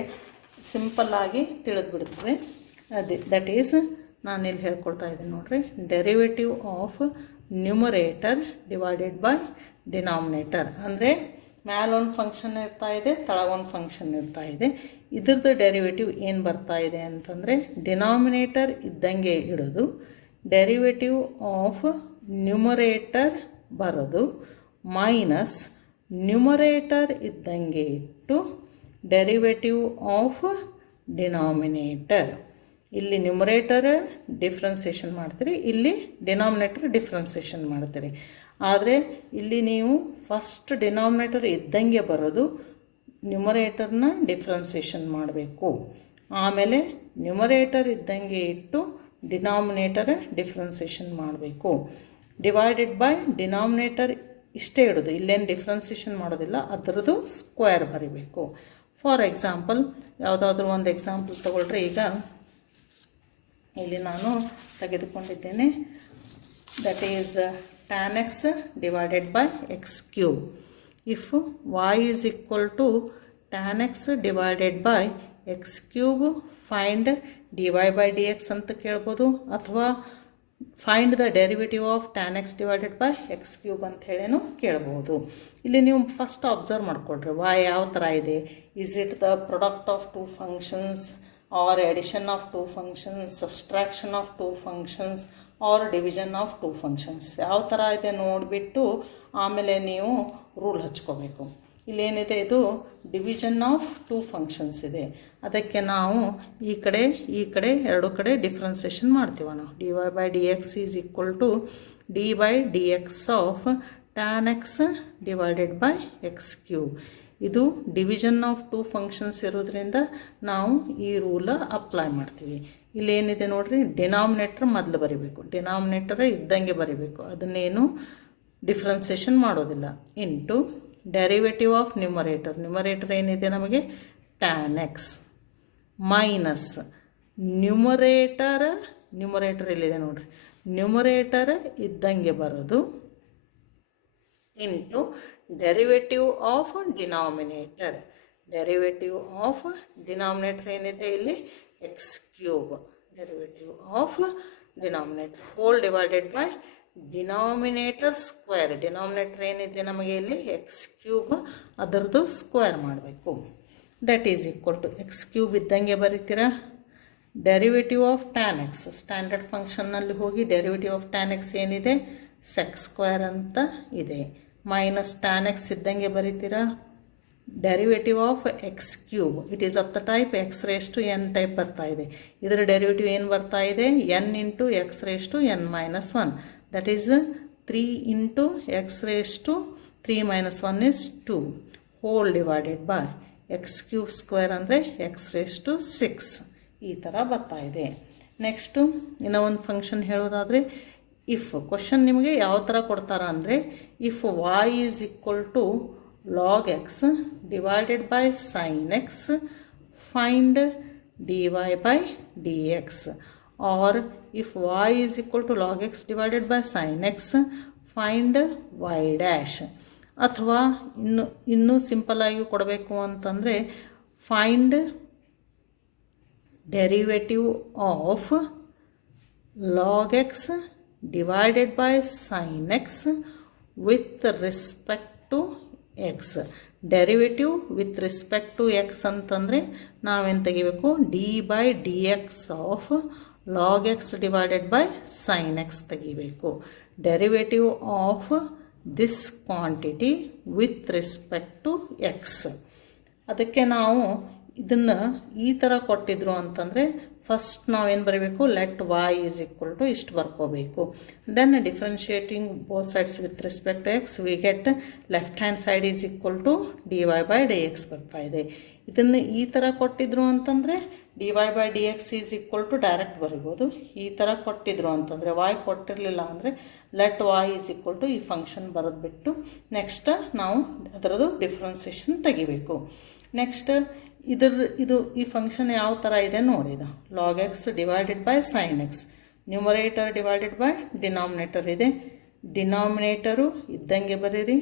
ಸಿಂಪಲ್ಲಾಗಿ ತಿಳಿದ್ಬಿಡ್ತದೆ. ದಟ್ ಈಸ್ ನಾನಿಲ್ಲಿ ಹೇಳ್ಕೊಡ್ತಾ ಇದ್ದೀನಿ ನೋಡಿರಿ. Derivative of numerator divided by denominator ಅಂದರೆ ಮ್ಯಾಲೊಂದು ಫಂಕ್ಷನ್ ಇರ್ತಾ ಇದೆ, ತಳಗೊಂದು ಫಂಕ್ಷನ್ ಇರ್ತಾ ಇದೆ. ಇದ್ರದ್ದು ಡೆರಿವೇಟಿವ್ ಏನು ಬರ್ತಾ ಇದೆ ಅಂತಂದರೆ ಡಿನಾಮಿನೇಟರ್ ಇದ್ದಂಗೆ ಇಡೋದು. ಡೆರಿವೇಟಿವ್ ಆಫ್ ನ್ಯೂಮರೇಟರ್ ಬರೋದು ಮೈನಸ್ ನ್ಯೂಮರೇಟರ್ ಇದ್ದಂಗೆ ಇಟ್ಟು ಡೆರಿವೇಟಿವ್ ಆಫ್ ಡಿನಾಮಿನೇಟರ್. ಇಲ್ಲಿ ನ್ಯೂಮರೇಟರ್ ಡಿಫ್ರೆನ್ಸಿಯೇಷನ್ ಮಾಡ್ತೀರಿ, ಇಲ್ಲಿ ಡಿನಾಮಿನೇಟರ್ ಡಿಫ್ರೆನ್ಸಿಯೇಷನ್ ಮಾಡ್ತೀರಿ. ಆದರೆ ಇಲ್ಲಿ ನೀವು ಫಸ್ಟ್ ಡಿನಾಮಿನೇಟರ್ ಇದ್ದಂಗೆ ಬರೋದು, ನ್ಯೂಮರೇಟರ್ನ ಡಿಫ್ರೆನ್ಸಿಯೇಷನ್ ಮಾಡಬೇಕು. ಆಮೇಲೆ ನ್ಯೂಮರೇಟರ್ ಇದ್ದಂಗೆ ಇಟ್ಟು ಡಿನಾಮಿನೇಟರ್ ಡಿಫ್ರೆನ್ಸಿಯೇಷನ್ ಮಾಡಬೇಕು. ಡಿವೈಡೆಡ್ ಬೈ ಡಿನಾಮಿನೇಟರ್ ಇಷ್ಟೇ ಇಡೋದು, ಇಲ್ಲೇನು ಡಿಫ್ರೆನ್ಸಿಯೇಷನ್ ಮಾಡೋದಿಲ್ಲ, ಅದರದ್ದು ಸ್ಕ್ವೇರ್ ಬರೀಬೇಕು. ಫಾರ್ ಎಕ್ಸಾಂಪಲ್ ಯಾವುದಾದ್ರೂ ಒಂದು ಎಕ್ಸಾಂಪಲ್ ತಗೊಳ್ರಿ. ಈಗ ಇಲ್ಲಿ ನಾನು ತೆಗೆದುಕೊಂಡಿದ್ದೇನೆ, that is tan x divided by x cube. If y is equal to tan x divided by x cube, find dy/dx ಅಂತ ಕೇಳ್ಬೋದು, ಅಥವಾ find the derivative of tan x divided by x cube ಅಂತ ಹೇಳೇನು ಕೇಳ್ಬೋದು. ಇಲ್ಲಿ ನೀವು first observe ಮಾಡ್ಕೊಳ್ರಿ y ಯಾವ ಥರ ಇದೆ. Is it the product of two functions or addition of two functions, subtraction of two functions or division of two functions, ಯಾವ ಥರ ಇದೆ ನೋಡಿಬಿಟ್ಟು ಆಮೇಲೆ ನೀವು ರೂಲ್ ಹಚ್ಕೋಬೇಕು. ಇಲ್ಲೇನಿದೆ, ಇದು ಡಿವಿಷನ್ ಆಫ್ ಟೂ ಫಂಕ್ಷನ್ಸ್ ಇದೆ. ಅದಕ್ಕೆ ನಾವು ಈ ಕಡೆ ಎರಡು ಕಡೆ ಡಿಫ್ರೆನ್ಸಿಯೇಷನ್ ಮಾಡ್ತೀವ ನಾವು. dy/dx is equal to d/dx of tan x divided by x cube. ಇದು ಡಿವಿಷನ್ ಆಫ್ ಟೂ ಫಂಕ್ಷನ್ಸ್ ಇರೋದ್ರಿಂದ ನಾವು ಈ ರೂಲ ಅಪ್ಲೈ ಮಾಡ್ತೀವಿ. ಇಲ್ಲೇನಿದೆ ನೋಡಿರಿ, ಡಿನಾಮಿನೇಟರ್ ಮೊದಲು ಬರೀಬೇಕು, ಡಿನಾಮಿನೇಟರ್ ಇದ್ದಂಗೆ ಬರೀಬೇಕು, ಅದನ್ನೇನು ಡಿಫ್ರೆನ್ಸಿಯೇಷನ್ ಮಾಡೋದಿಲ್ಲ. ಇಂಟು ಡೆರಿವೇಟಿವ್ ಆಫ್ ನ್ಯೂಮರೇಟರ್ ಏನಿದೆ ನಮಗೆ tan x ಮೈನಸ್ ನ್ಯೂಮರೇಟರ್ ಇಲ್ಲಿದೆ ನೋಡಿರಿ, ನ್ಯೂಮರೇಟರ್ ಇದ್ದಂಗೆ ಬರೋದು into derivative of denominator. Derivative of denominator ಏನಿದೆ ಇಲ್ಲಿ x cube, derivative of denominator whole divided by denominator square, denominator ಏನಿದೆ ನಮಗೆ ಇಲ್ಲಿ ಎಕ್ಸ್ ಕ್ಯೂಬ್, ಅದರದ್ದು ಸ್ಕ್ವೇರ್ ಮಾಡಬೇಕು. That is equal to x cube ಇದ್ದಂಗೆ ಬರೀತೀರಾ, derivative of tan x, standard ಫಂಕ್ಷನ್ನಲ್ಲಿ ಹೋಗಿ ಡೆರಿವೇಟಿವ್ ಆಫ್ ಟ್ಯಾನ್ ಎಕ್ಸ್ ಏನಿದೆ ಸೆಕ್ ಸ್ಕ್ವೇರ್ ಅಂತ ಇದೆ, ಮೈನಸ್ ಟ್ಯಾನ್ ಎಕ್ಸ್ ಇದ್ದಂಗೆ ಬರೀತೀರಾ, derivative of x cube, it is of the type X raise to n type ಬರ್ತಾ ಇದೆ. ಇದರ ಡೆರಿವೇಟಿವ್ ಏನು ಬರ್ತಾ ಇದೆ, n into x raise to n minus 1, that is 3 into x raise to 3 minus 1 is 2 whole divided by x cube square ಅಂದರೆ x raise to 6, ಈ ಥರ ಬರ್ತಾ ಇದೆ. ನೆಕ್ಸ್ಟು ಇನ್ನೂ ಒಂದು ಫಂಕ್ಷನ್ ಹೇಳೋದಾದರೆ, ಇಫ್ ಕ್ವಶನ್ ನಿಮಗೆ ಯಾವ ಥರ ಕೊಡ್ತಾರ ಅಂದರೆ, if y is equal to log x divided by sin x, find dy by dx, or if y is equal to log x divided by sin x, find y dash. ಅಥವಾ ಇನ್ನೂ ಸಿಂಪಲ್ಲಾಗಿ ಕೊಡಬೇಕು ಅಂತಂದರೆ, find derivative of log x divided by sin x with respect to x. Derivative with respect to x ಅಂತಂದರೆ ನಾವೇನು ತೆಗಿಬೇಕು, d by d x of log x divided by sine x ತೆಗಿಬೇಕು. Derivative of this quantity with respect to x. ಅದಕ್ಕೆ ನಾವು ಇದನ್ನು ಈ ಥರ ಕೊಟ್ಟಿದ್ರು ಅಂತಂದರೆ ಫಸ್ಟ್ ನಾವೇನು ಬರೀಬೇಕು, let y is equal to ಇಷ್ಟು ಬರ್ಕೋಬೇಕು. Then differentiating both sides with respect to x, we get left hand side is equal to d y by d x ಬರ್ತಾ ಇದೆ. ಇದನ್ನು ಈ ಥರ ಕೊಟ್ಟಿದ್ರು ಅಂತಂದರೆ d y by d x is equal to direct ಬರಿಬೋದು. ಈ ಥರ ಕೊಟ್ಟಿದ್ರು ಅಂತಂದರೆ, y ಕೊಟ್ಟಿರಲಿಲ್ಲ ಅಂದರೆ let y is equal to ಈ ಫಂಕ್ಷನ್ ಬರೆದ್ಬಿಟ್ಟು ನೆಕ್ಸ್ಟ್ ನಾವು ಅದರದ್ದು ಡಿಫ್ರೆನ್ಸಿಯೇಷನ್ ತೆಗಿಬೇಕು. ನೆಕ್ಸ್ಟ್ ಇದು ಈ ಫಂಕ್ಷನ್ ಯಾವ ಥರ ಇದೆ ನೋಡಿ. ಇದು log x divided by sine x, numerator divided by denominator ಇದೆ, ಡಿನಾಮಿನೇಟರು ಇದ್ದಂಗೆ ಬರೀರಿ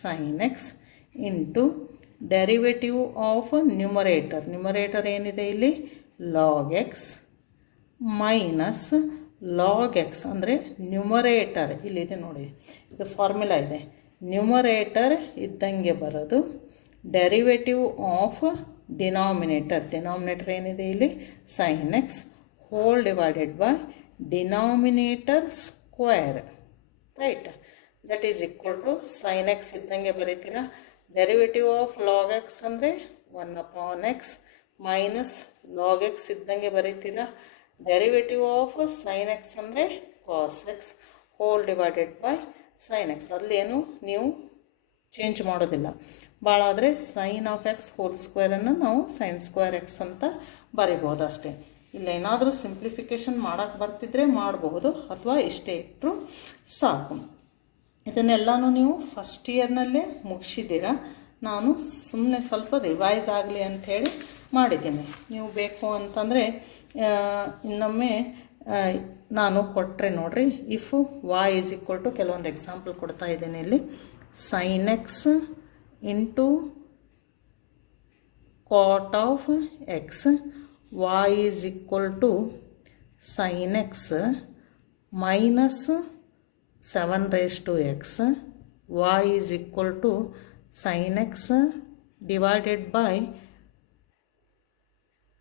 sine x into derivative of numerator, numerator ಏನಿದೆ ಇಲ್ಲಿ log x minus log x ಅಂದರೆ ನ್ಯೂಮರೇಟರ್ ಇಲ್ಲಿದೆ ನೋಡಿ, ಇದು ಫಾರ್ಮುಲಾ ಇದೆ, ನ್ಯೂಮರೇಟರ್ ಇದ್ದಂಗೆ ಬರೋದು ಡೆರಿವೇಟಿವ್ ಆಫ್ ಡಿನಾಮಿನೇಟರ್, ಡಿನಾಮಿನೇಟರ್ ಏನಿದೆ ಇಲ್ಲಿ sine x whole divided by denominator square, right, that is equal to sine x ಇದ್ದಂಗೆ ಬರೀತೀರಾ, ಡೆರಿವೇಟಿವ್ ಆಫ್ ಲಾಗ್ ಎಕ್ಸ್ ಅಂದರೆ 1/x ಮೈನಸ್ ಲಾಗ್ ಎಕ್ಸ್ ಇದ್ದಂಗೆ ಬರೀತೀರಾ, ಡೆರಿವೇಟಿವ್ ಆಫ್ ಸೈನ್ ಎಕ್ಸ್ ಅಂದರೆ cos x whole divided by sine x. ಅಲ್ಲೇನು ನೀವು change ಮಾಡೋದಿಲ್ಲ, ಭಾಳ ಆದರೆ ಸೈನ್ ಆಫ್ ಎಕ್ಸ್ ಹೋಲ್ ಸ್ಕ್ವೇರನ್ನು ನಾವು ಸೈನ್ ಸ್ಕ್ವೇರ್ ಎಕ್ಸ್ ಅಂತ ಬರಿಬೋದು ಅಷ್ಟೇ. ಇಲ್ಲ ಏನಾದರೂ ಸಿಂಪ್ಲಿಫಿಕೇಷನ್ ಮಾಡೋಕ್ಕೆ ಬರ್ತಿದ್ರೆ ಮಾಡಬಹುದು, ಅಥವಾ ಇಷ್ಟೇ ಇಟ್ಟರು ಸಾಕು. ಇದನ್ನೆಲ್ಲನೂ ನೀವು ಫಸ್ಟ್ ಇಯರ್ನಲ್ಲೇ ಮುಗಿಸಿದ್ದೀರ, ನಾನು ಸುಮ್ಮನೆ ಸ್ವಲ್ಪ ರಿವೈಸ್ ಆಗಲಿ ಅಂಥೇಳಿ ಮಾಡಿದ್ದೀನಿ. ನೀವು ಬೇಕು ಅಂತಂದರೆ ಇನ್ನೊಮ್ಮೆ ನಾನು ಕೊಟ್ಟರೆ ನೋಡಿರಿ, if y is equal to ಕೆಲವೊಂದು ಎಕ್ಸಾಂಪಲ್ ಕೊಡ್ತಾ ಇದ್ದೀನಿ ಇಲ್ಲಿ, sine x into cot of x, y is equal to sine x minus 7 raised to x, y is equal to sin x divided by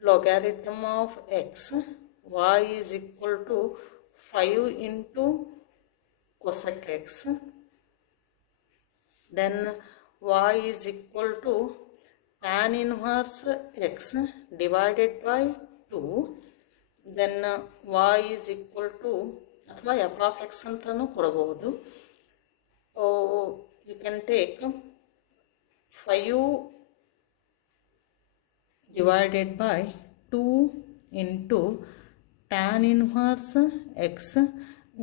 logarithm of x, y is equal to 5 into cosec x, then y is equal to tan inverse x divided by 2, then y is equal to ಅಥವಾ f of x ಅಂತಲೂ ಕೊಡಬಹುದು. You can take 5 divided by 2 into tan inverse x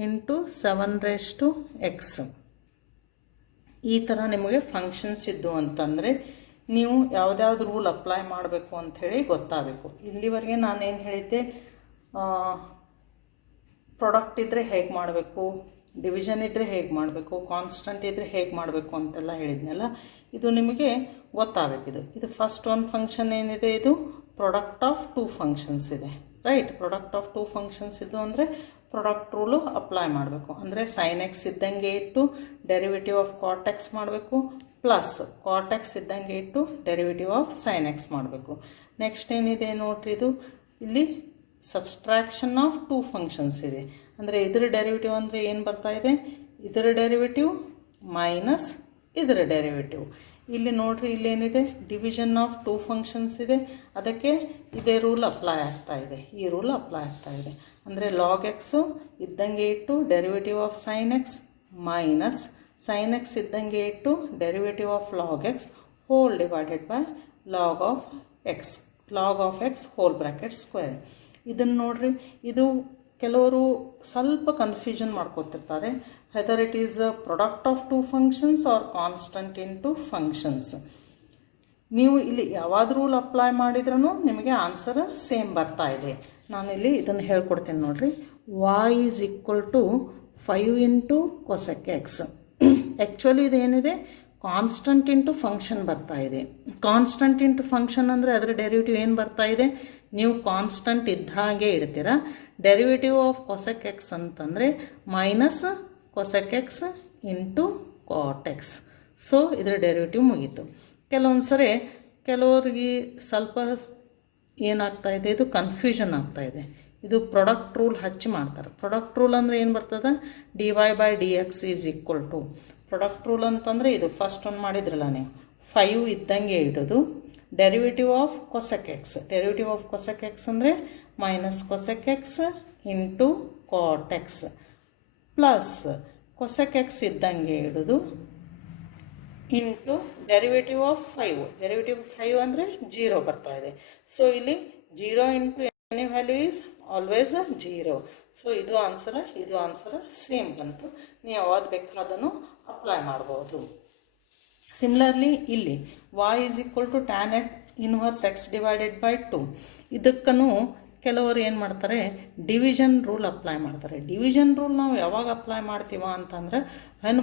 into 7 raised to x. ಈ ಥರ ನಿಮಗೆ functions ಇದ್ದು ಅಂತಂದರೆ ನೀವು ಯಾವುದ್ಯಾವ್ದು rule apply ಮಾಡಬೇಕು ಅಂಥೇಳಿ ಗೊತ್ತಾಗಬೇಕು. ಇಲ್ಲಿವರೆಗೆ ನಾನೇನು ಹೇಳಿದ್ದೆ, ಪ್ರಾಡಕ್ಟ್ ಇದ್ದರೆ ಹೇಗೆ ಮಾಡಬೇಕು, ಡಿವಿಷನ್ ಇದ್ದರೆ ಹೇಗೆ ಮಾಡಬೇಕು, ಕಾನ್ಸ್ಟಂಟ್ ಇದ್ದರೆ ಹೇಗೆ ಮಾಡಬೇಕು ಅಂತೆಲ್ಲ ಹೇಳಿದ್ನಲ್ಲ, ಇದು ನಿಮಗೆ ಗೊತ್ತಾಗಬೇಕಿದು. ಇದು ಫಸ್ಟ್ ಒಂದು ಫಂಕ್ಷನ್ ಏನಿದೆ, ಇದು ಪ್ರಾಡಕ್ಟ್ ಆಫ್ 2 ಫಂಕ್ಷನ್ಸ್ ಇದೆ. Right. Product of two functions ಇದ್ದು ಅಂದರೆ ಪ್ರಾಡಕ್ಟ್ ರೂಲು ಅಪ್ಲೈ ಮಾಡಬೇಕು. ಅಂದರೆ ಸೈನ್ ಎಕ್ಸ್ ಇದ್ದಂಗೆ ಇಟ್ಟು ಡೆರಿವೇಟಿವ್ ಆಫ್ ಕಾಟ್ ಎಕ್ಸ್ ಮಾಡಬೇಕು, ಪ್ಲಸ್ ಕಾಟ್ ಎಕ್ಸ್ ಇದ್ದಂಗೆ ಇಟ್ಟು ಡೆರಿವೇಟಿವ್ ಆಫ್ ಸೈನ್ ಎಕ್ಸ್ ಮಾಡಬೇಕು. ನೆಕ್ಸ್ಟ್ ಏನಿದೆ ನೋಡ್ರಿ, ಇದು ಇಲ್ಲಿ ಸಬ್ಸ್ಟ್ರಾಕ್ಷನ್ ಆಫ್ ಟೂ ಫಂಕ್ಷನ್ಸ್ ಇದೆ. ಅಂದರೆ ಇದರ ಡೆರಿವೇಟಿವ್ ಅಂದರೆ ಏನು ಬರ್ತಾ ಇದೆ, ಇದರ ಡೆರಿವೇಟಿವ್ ಮೈನಸ್ ಇದರ ಡೆರಿವೇಟಿವ್. ಇಲ್ಲಿ ನೋಡ್ರಿ, ಇಲ್ಲೇನಿದೆ, ಡಿವಿಷನ್ ಆಫ್ ಟೂ ಫಂಕ್ಷನ್ಸ್ ಇದೆ, ಅದಕ್ಕೆ ಇದೇ ರೂಲ್ ಅಪ್ಲೈ ಆಗ್ತಾ ಇದೆ, ಈ ರೂಲ್ ಅಪ್ಲೈ ಆಗ್ತಾ ಇದೆ. ಅಂದರೆ ಲಾಗ್ ಎಕ್ಸು ಇದ್ದಂಗೆ ಇಟ್ಟು derivative of sine x minus sine x ಇದ್ದಂಗೆ ಇಟ್ಟು derivative of log x whole divided by log of x whole bracket square. ಇದನ್ನು ನೋಡ್ರಿ, ಇದು ಕೆಲವರು ಸ್ವಲ್ಪ ಕನ್ಫ್ಯೂಷನ್ ಮಾಡ್ಕೊತಿರ್ತಾರೆ, whether it is product of two functions or constant into functions. ನೀವು ಇಲ್ಲಿ ಯಾವ್ದು ರೂಲ್ ಅಪ್ಲೈ ಮಾಡಿದ್ರೂ ನಿಮಗೆ ಆನ್ಸರ್ ಸೇಮ್ ಬರ್ತಾ ಇದೆ. ನಾನಿಲ್ಲಿ ಇದನ್ನು ಹೇಳ್ಕೊಡ್ತೀನಿ ನೋಡ್ರಿ. y is equal to 5 into cosec x. Actually ಇದೇನಿದೆ, ಕಾನ್ಸ್ಟಂಟ್ ಇಂಟು ಫಂಕ್ಷನ್ ಬರ್ತಾ ಇದೆ. ಕಾನ್ಸ್ಟಂಟ್ ಇಂಟು ಫಂಕ್ಷನ್ ಅಂದರೆ ಅದರ ಡೆರಿವೇಟಿವ್ ಏನು ಬರ್ತಾ ಇದೆ, ನೀವು ಕಾನ್ಸ್ಟಂಟ್ ಇದ್ದ ಹಾಗೆ ಇಡ್ತೀರಾ. ಡೆರಿವೇಟಿವ್ ಆಫ್ ಕೊಸೆಕ್ ಎಕ್ಸ್ ಅಂತಂದರೆ minus cosec x into cot x. So ಇದರ ಡೆರಿವೇಟಿವ್ ಮುಗೀತು. ಕೆಲವೊಂದು ಸರಿ ಕೆಲವ್ರಿಗೆ ಸ್ವಲ್ಪ ಏನಾಗ್ತಾ ಇದೆ, ಇದು ಕನ್ಫ್ಯೂಷನ್ ಆಗ್ತಾ ಇದೆ. ಇದು ಪ್ರಾಡಕ್ಟ್ ರೂಲ್ ಹಚ್ಚಿ ಮಾಡ್ತಾರೆ. ಪ್ರಾಡಕ್ಟ್ ರೂಲ್ ಅಂದರೆ ಏನು ಬರ್ತದೆ, dy by d x is equal to. Product rule ಅಂತಂದರೆ ಇದು ಫಸ್ಟ್ ಒಂದು ಮಾಡಿದ್ರಲ್ಲ ನೀವು, 5 ಇದ್ದಂಗೆ ಇಡೋದು derivative of cosec x. Derivative of cosec x ಅಂದರೆ minus cosec x into cot x plus cosec x ಇದ್ದಂಗೆ ಇಡೋದು ಇಂಟು ಡೆರಿವೇಟಿವ್ ಆಫ್ 5. ಡೆರಿವೇಟಿವ್ 5 ಅಂದರೆ 0 ಬರ್ತಾ ಇದೆ. ಸೊ ಇಲ್ಲಿ 0 into any value is always 0. So ಇದು ಆನ್ಸರ್ ಸೇಮ್ ಬಂತು. ನೀವು ಯಾವ್ದು ಬೇಕಾದನ್ನು ಅಪ್ಲೈ ಮಾಡ್ಬೋದು. ಸಿಮಿಲರ್ಲಿ ಇಲ್ಲಿ y is equal to tan inverse x divided by 2. ಇದಕ್ಕೂ ಕೆಲವರು ಏನು ಮಾಡ್ತಾರೆ, ಡಿವಿಷನ್ ರೂಲ್ ಅಪ್ಲೈ ಮಾಡ್ತಾರೆ. ಡಿವಿಷನ್ ರೂಲ್ ನಾವು ಯಾವಾಗ ಅಪ್ಲೈ ಮಾಡ್ತೀವ ಅಂತಂದರೆ ವೆನ್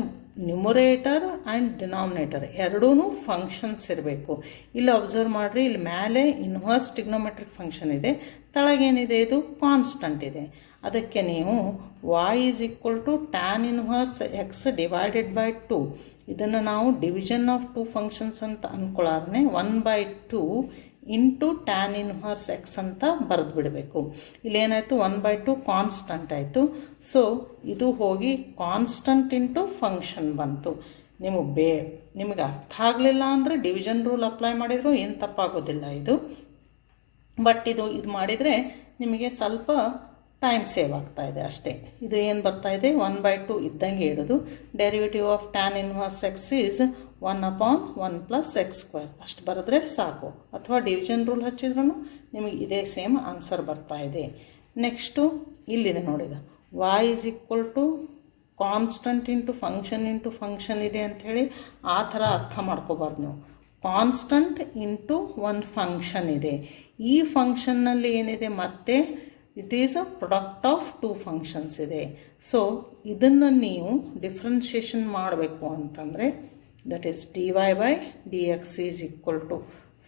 ನ್ಯೂಮರೇಟರ್ ಆ್ಯಂಡ್ ಡಿನಾಮಿನೇಟರ್ ಎರಡೂ ಫಂಕ್ಷನ್ಸ್ ಇರಬೇಕು. ಇಲ್ಲಿ ಅಬ್ಸರ್ವ್ ಮಾಡಿರಿ, ಇಲ್ಲಿ ಮೇಲೆ ಇನ್ವರ್ಸ್ ಟ್ರಿಗ್ನೋಮೆಟ್ರಿಕ್ ಫಂಕ್ಷನ್ ಇದೆ, ತಳಗೇನಿದೆ, ಇದು ಕಾನ್ಸ್ಟಂಟ್ ಇದೆ. ಅದಕ್ಕೆ ನೀವು y is equal to tan inverse x divided by 2. ಇದನ್ನು ನಾವು ಡಿವಿಷನ್ ಆಫ್ ಟೂ ಫಂಕ್ಷನ್ಸ್ ಅಂತ ಅಂದ್ಕೊಳ್ಳಾರನೆ 1/2 ಇಂಟು ಟ್ಯಾನ್ ಇನ್ವರ್ಸ್ ಎಕ್ಸ್ ಅಂತ ಬರೆದು ಬಿಡಬೇಕು. ಇಲ್ಲೇನಾಯಿತು, 1/2 ಕಾನ್ಸ್ಟಂಟ್ ಆಯಿತು. ಸೊ ಇದು ಹೋಗಿ ಕಾನ್ಸ್ಟಂಟ್ ಇಂಟು ಫಂಕ್ಷನ್ ಬಂತು. ನಿಮಗೆ ಅರ್ಥ ಆಗಲಿಲ್ಲ ಅಂದರೆ ಡಿವಿಷನ್ ರೂಲ್ ಅಪ್ಲೈ ಮಾಡಿದರೂ ಏನು ತಪ್ಪಾಗೋದಿಲ್ಲ ಇದು. ಬಟ್ ಇದು ಮಾಡಿದರೆ ನಿಮಗೆ ಸ್ವಲ್ಪ ಟೈಮ್ ಸೇವ್ ಆಗ್ತಾ ಇದೆ ಅಷ್ಟೇ. ಇದು ಏನು ಬರ್ತಾ ಇದೆ, 1/2 ಇದ್ದಂಗೆ ಇಡೋದು derivative of tan inverse x is 1/1 plus x square. ಅಷ್ಟು ಬರೆದ್ರೆ ಸಾಕು. ಅಥವಾ ಡಿವಿಷನ್ ರೂಲ್ ಹಚ್ಚಿದ್ರೂ ನಿಮಗೆ ಇದೇ ಸೇಮ್ ಆನ್ಸರ್ ಬರ್ತಾ ಇದೆ. ನೆಕ್ಸ್ಟು ಇಲ್ಲಿದೆ ನೋಡಿದ, y is equal to constant into function ಇದೆ ಅಂಥೇಳಿ ಆ ಥರ ಅರ್ಥ ಮಾಡ್ಕೋಬಾರ್ದು ನೀವು. ಕಾನ್ಸ್ಟಂಟ್ ಇಂಟು ಒಂದು ಫಂಕ್ಷನ್ ಇದೆ. ಈ ಫಂಕ್ಷನ್ನಲ್ಲಿ ಏನಿದೆ, ಮತ್ತೆ it is a product of two functions ಇದೆ. ಸೊ ಇದನ್ನು ನೀವು ಡಿಫ್ರೆನ್ಷಿಯೇಷನ್ ಮಾಡಬೇಕು ಅಂತಂದರೆ that is dy by d x is equal to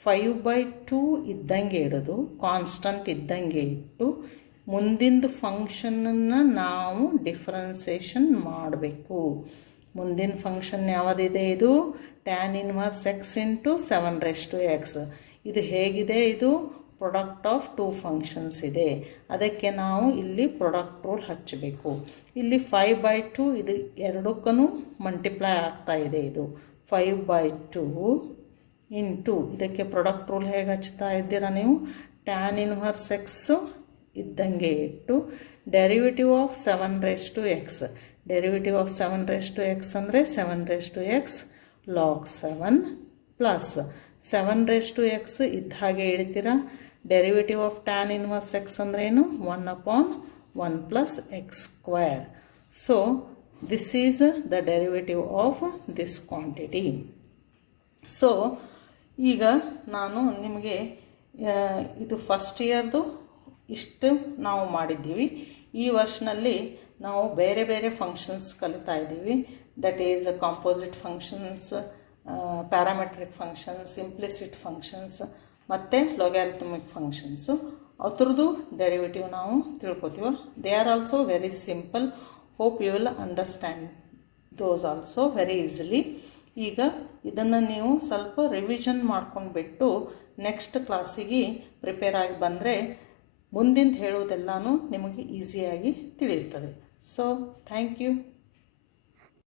5/2 ಇದ್ದಂಗೆ ಇಡೋದು, ಕಾನ್ಸ್ಟಂಟ್ ಇದ್ದಂಗೆ ಇಟ್ಟು ಮುಂದಿನ ಫಂಕ್ಷನನ್ನು ನಾವು ಡಿಫ್ರೆನ್ಸಿಯೇಷನ್ ಮಾಡಬೇಕು. ಮುಂದಿನ ಫಂಕ್ಷನ್ ಯಾವುದಿದೆ, ಇದು tan inverse x into 7x. ಇದು ಹೇಗಿದೆ, ಇದು ಪ್ರಾಡಕ್ಟ್ ಆಫ್ ಟೂ ಫಂಕ್ಷನ್ಸ್ ಇದೆ. ಅದಕ್ಕೆ ನಾವು ಇಲ್ಲಿ ಪ್ರಾಡಕ್ಟ್ ರೂಲ್ ಹಚ್ಚಬೇಕು. ಇಲ್ಲಿ 5/2 ಇದು ಎರಡಕ್ಕೂ ಮಲ್ಟಿಪ್ಲೈ ಆಗ್ತಾ ಇದೆ. ಇದು 5/2 ಇಂಟು ಇದಕ್ಕೆ ಪ್ರಾಡಕ್ಟ್ ರೂಲ್ ಹೇಗೆ ಹಚ್ತಾ ಇದ್ದೀರಾ ನೀವು, ಟ್ಯಾನ್ ಇನ್ವರ್ಸ್ ಎಕ್ಸು ಇದ್ದಂಗೆ ಇಟ್ಟು derivative of 7x. Derivative of 7x ಅಂದರೆ 7x log 7 ಪ್ಲಸ್ 7x ಇದ್ದ ಹಾಗೆ ಇಡ್ತೀರಾ. Derivative of tan inverse x ಅಂದರೆ ಏನು, 1/1 plus x square. So this is the derivative of this quantity. So ಈಗ ನಾನು ನಿಮಗೆ ಇದು ಫಸ್ಟ್ ಇಯರ್ದು ಇಷ್ಟು ನಾವು ಮಾಡಿದ್ದೀವಿ. ಈ ವರ್ಷನಲ್ಲಿ ನಾವು ಬೇರೆ ಬೇರೆ ಫಂಕ್ಷನ್ಸ್ ಕಲಿತಾ ಇದ್ದೀವಿ. That is composite functions, parametric functions, implicit functions ಮತ್ತು ಲೊಗ್ಯಾರಿಥಮಿಕ್ ಫಂಕ್ಷನ್ಸು. ಅದ್ರದ್ದು ಡೆರಿವೇಟಿವ್ ನಾವು ತಿಳ್ಕೊತೀವ. They are also very simple. Hope you will understand those also very easily. ಈಗ ಇದನ್ನು ನೀವು ಸ್ವಲ್ಪ ರಿವಿಷನ್ ಮಾಡ್ಕೊಂಡ್ಬಿಟ್ಟು ನೆಕ್ಸ್ಟ್ ಕ್ಲಾಸಿಗೆ ಪ್ರಿಪೇರ್ ಆಗಿ ಬಂದರೆ ಮುಂದಿಂದು ಹೇಳೋದೆಲ್ಲನೂ ನಿಮಗೆ ಈಸಿಯಾಗಿ ತಿಳಿಯುತ್ತದೆ. So thank you.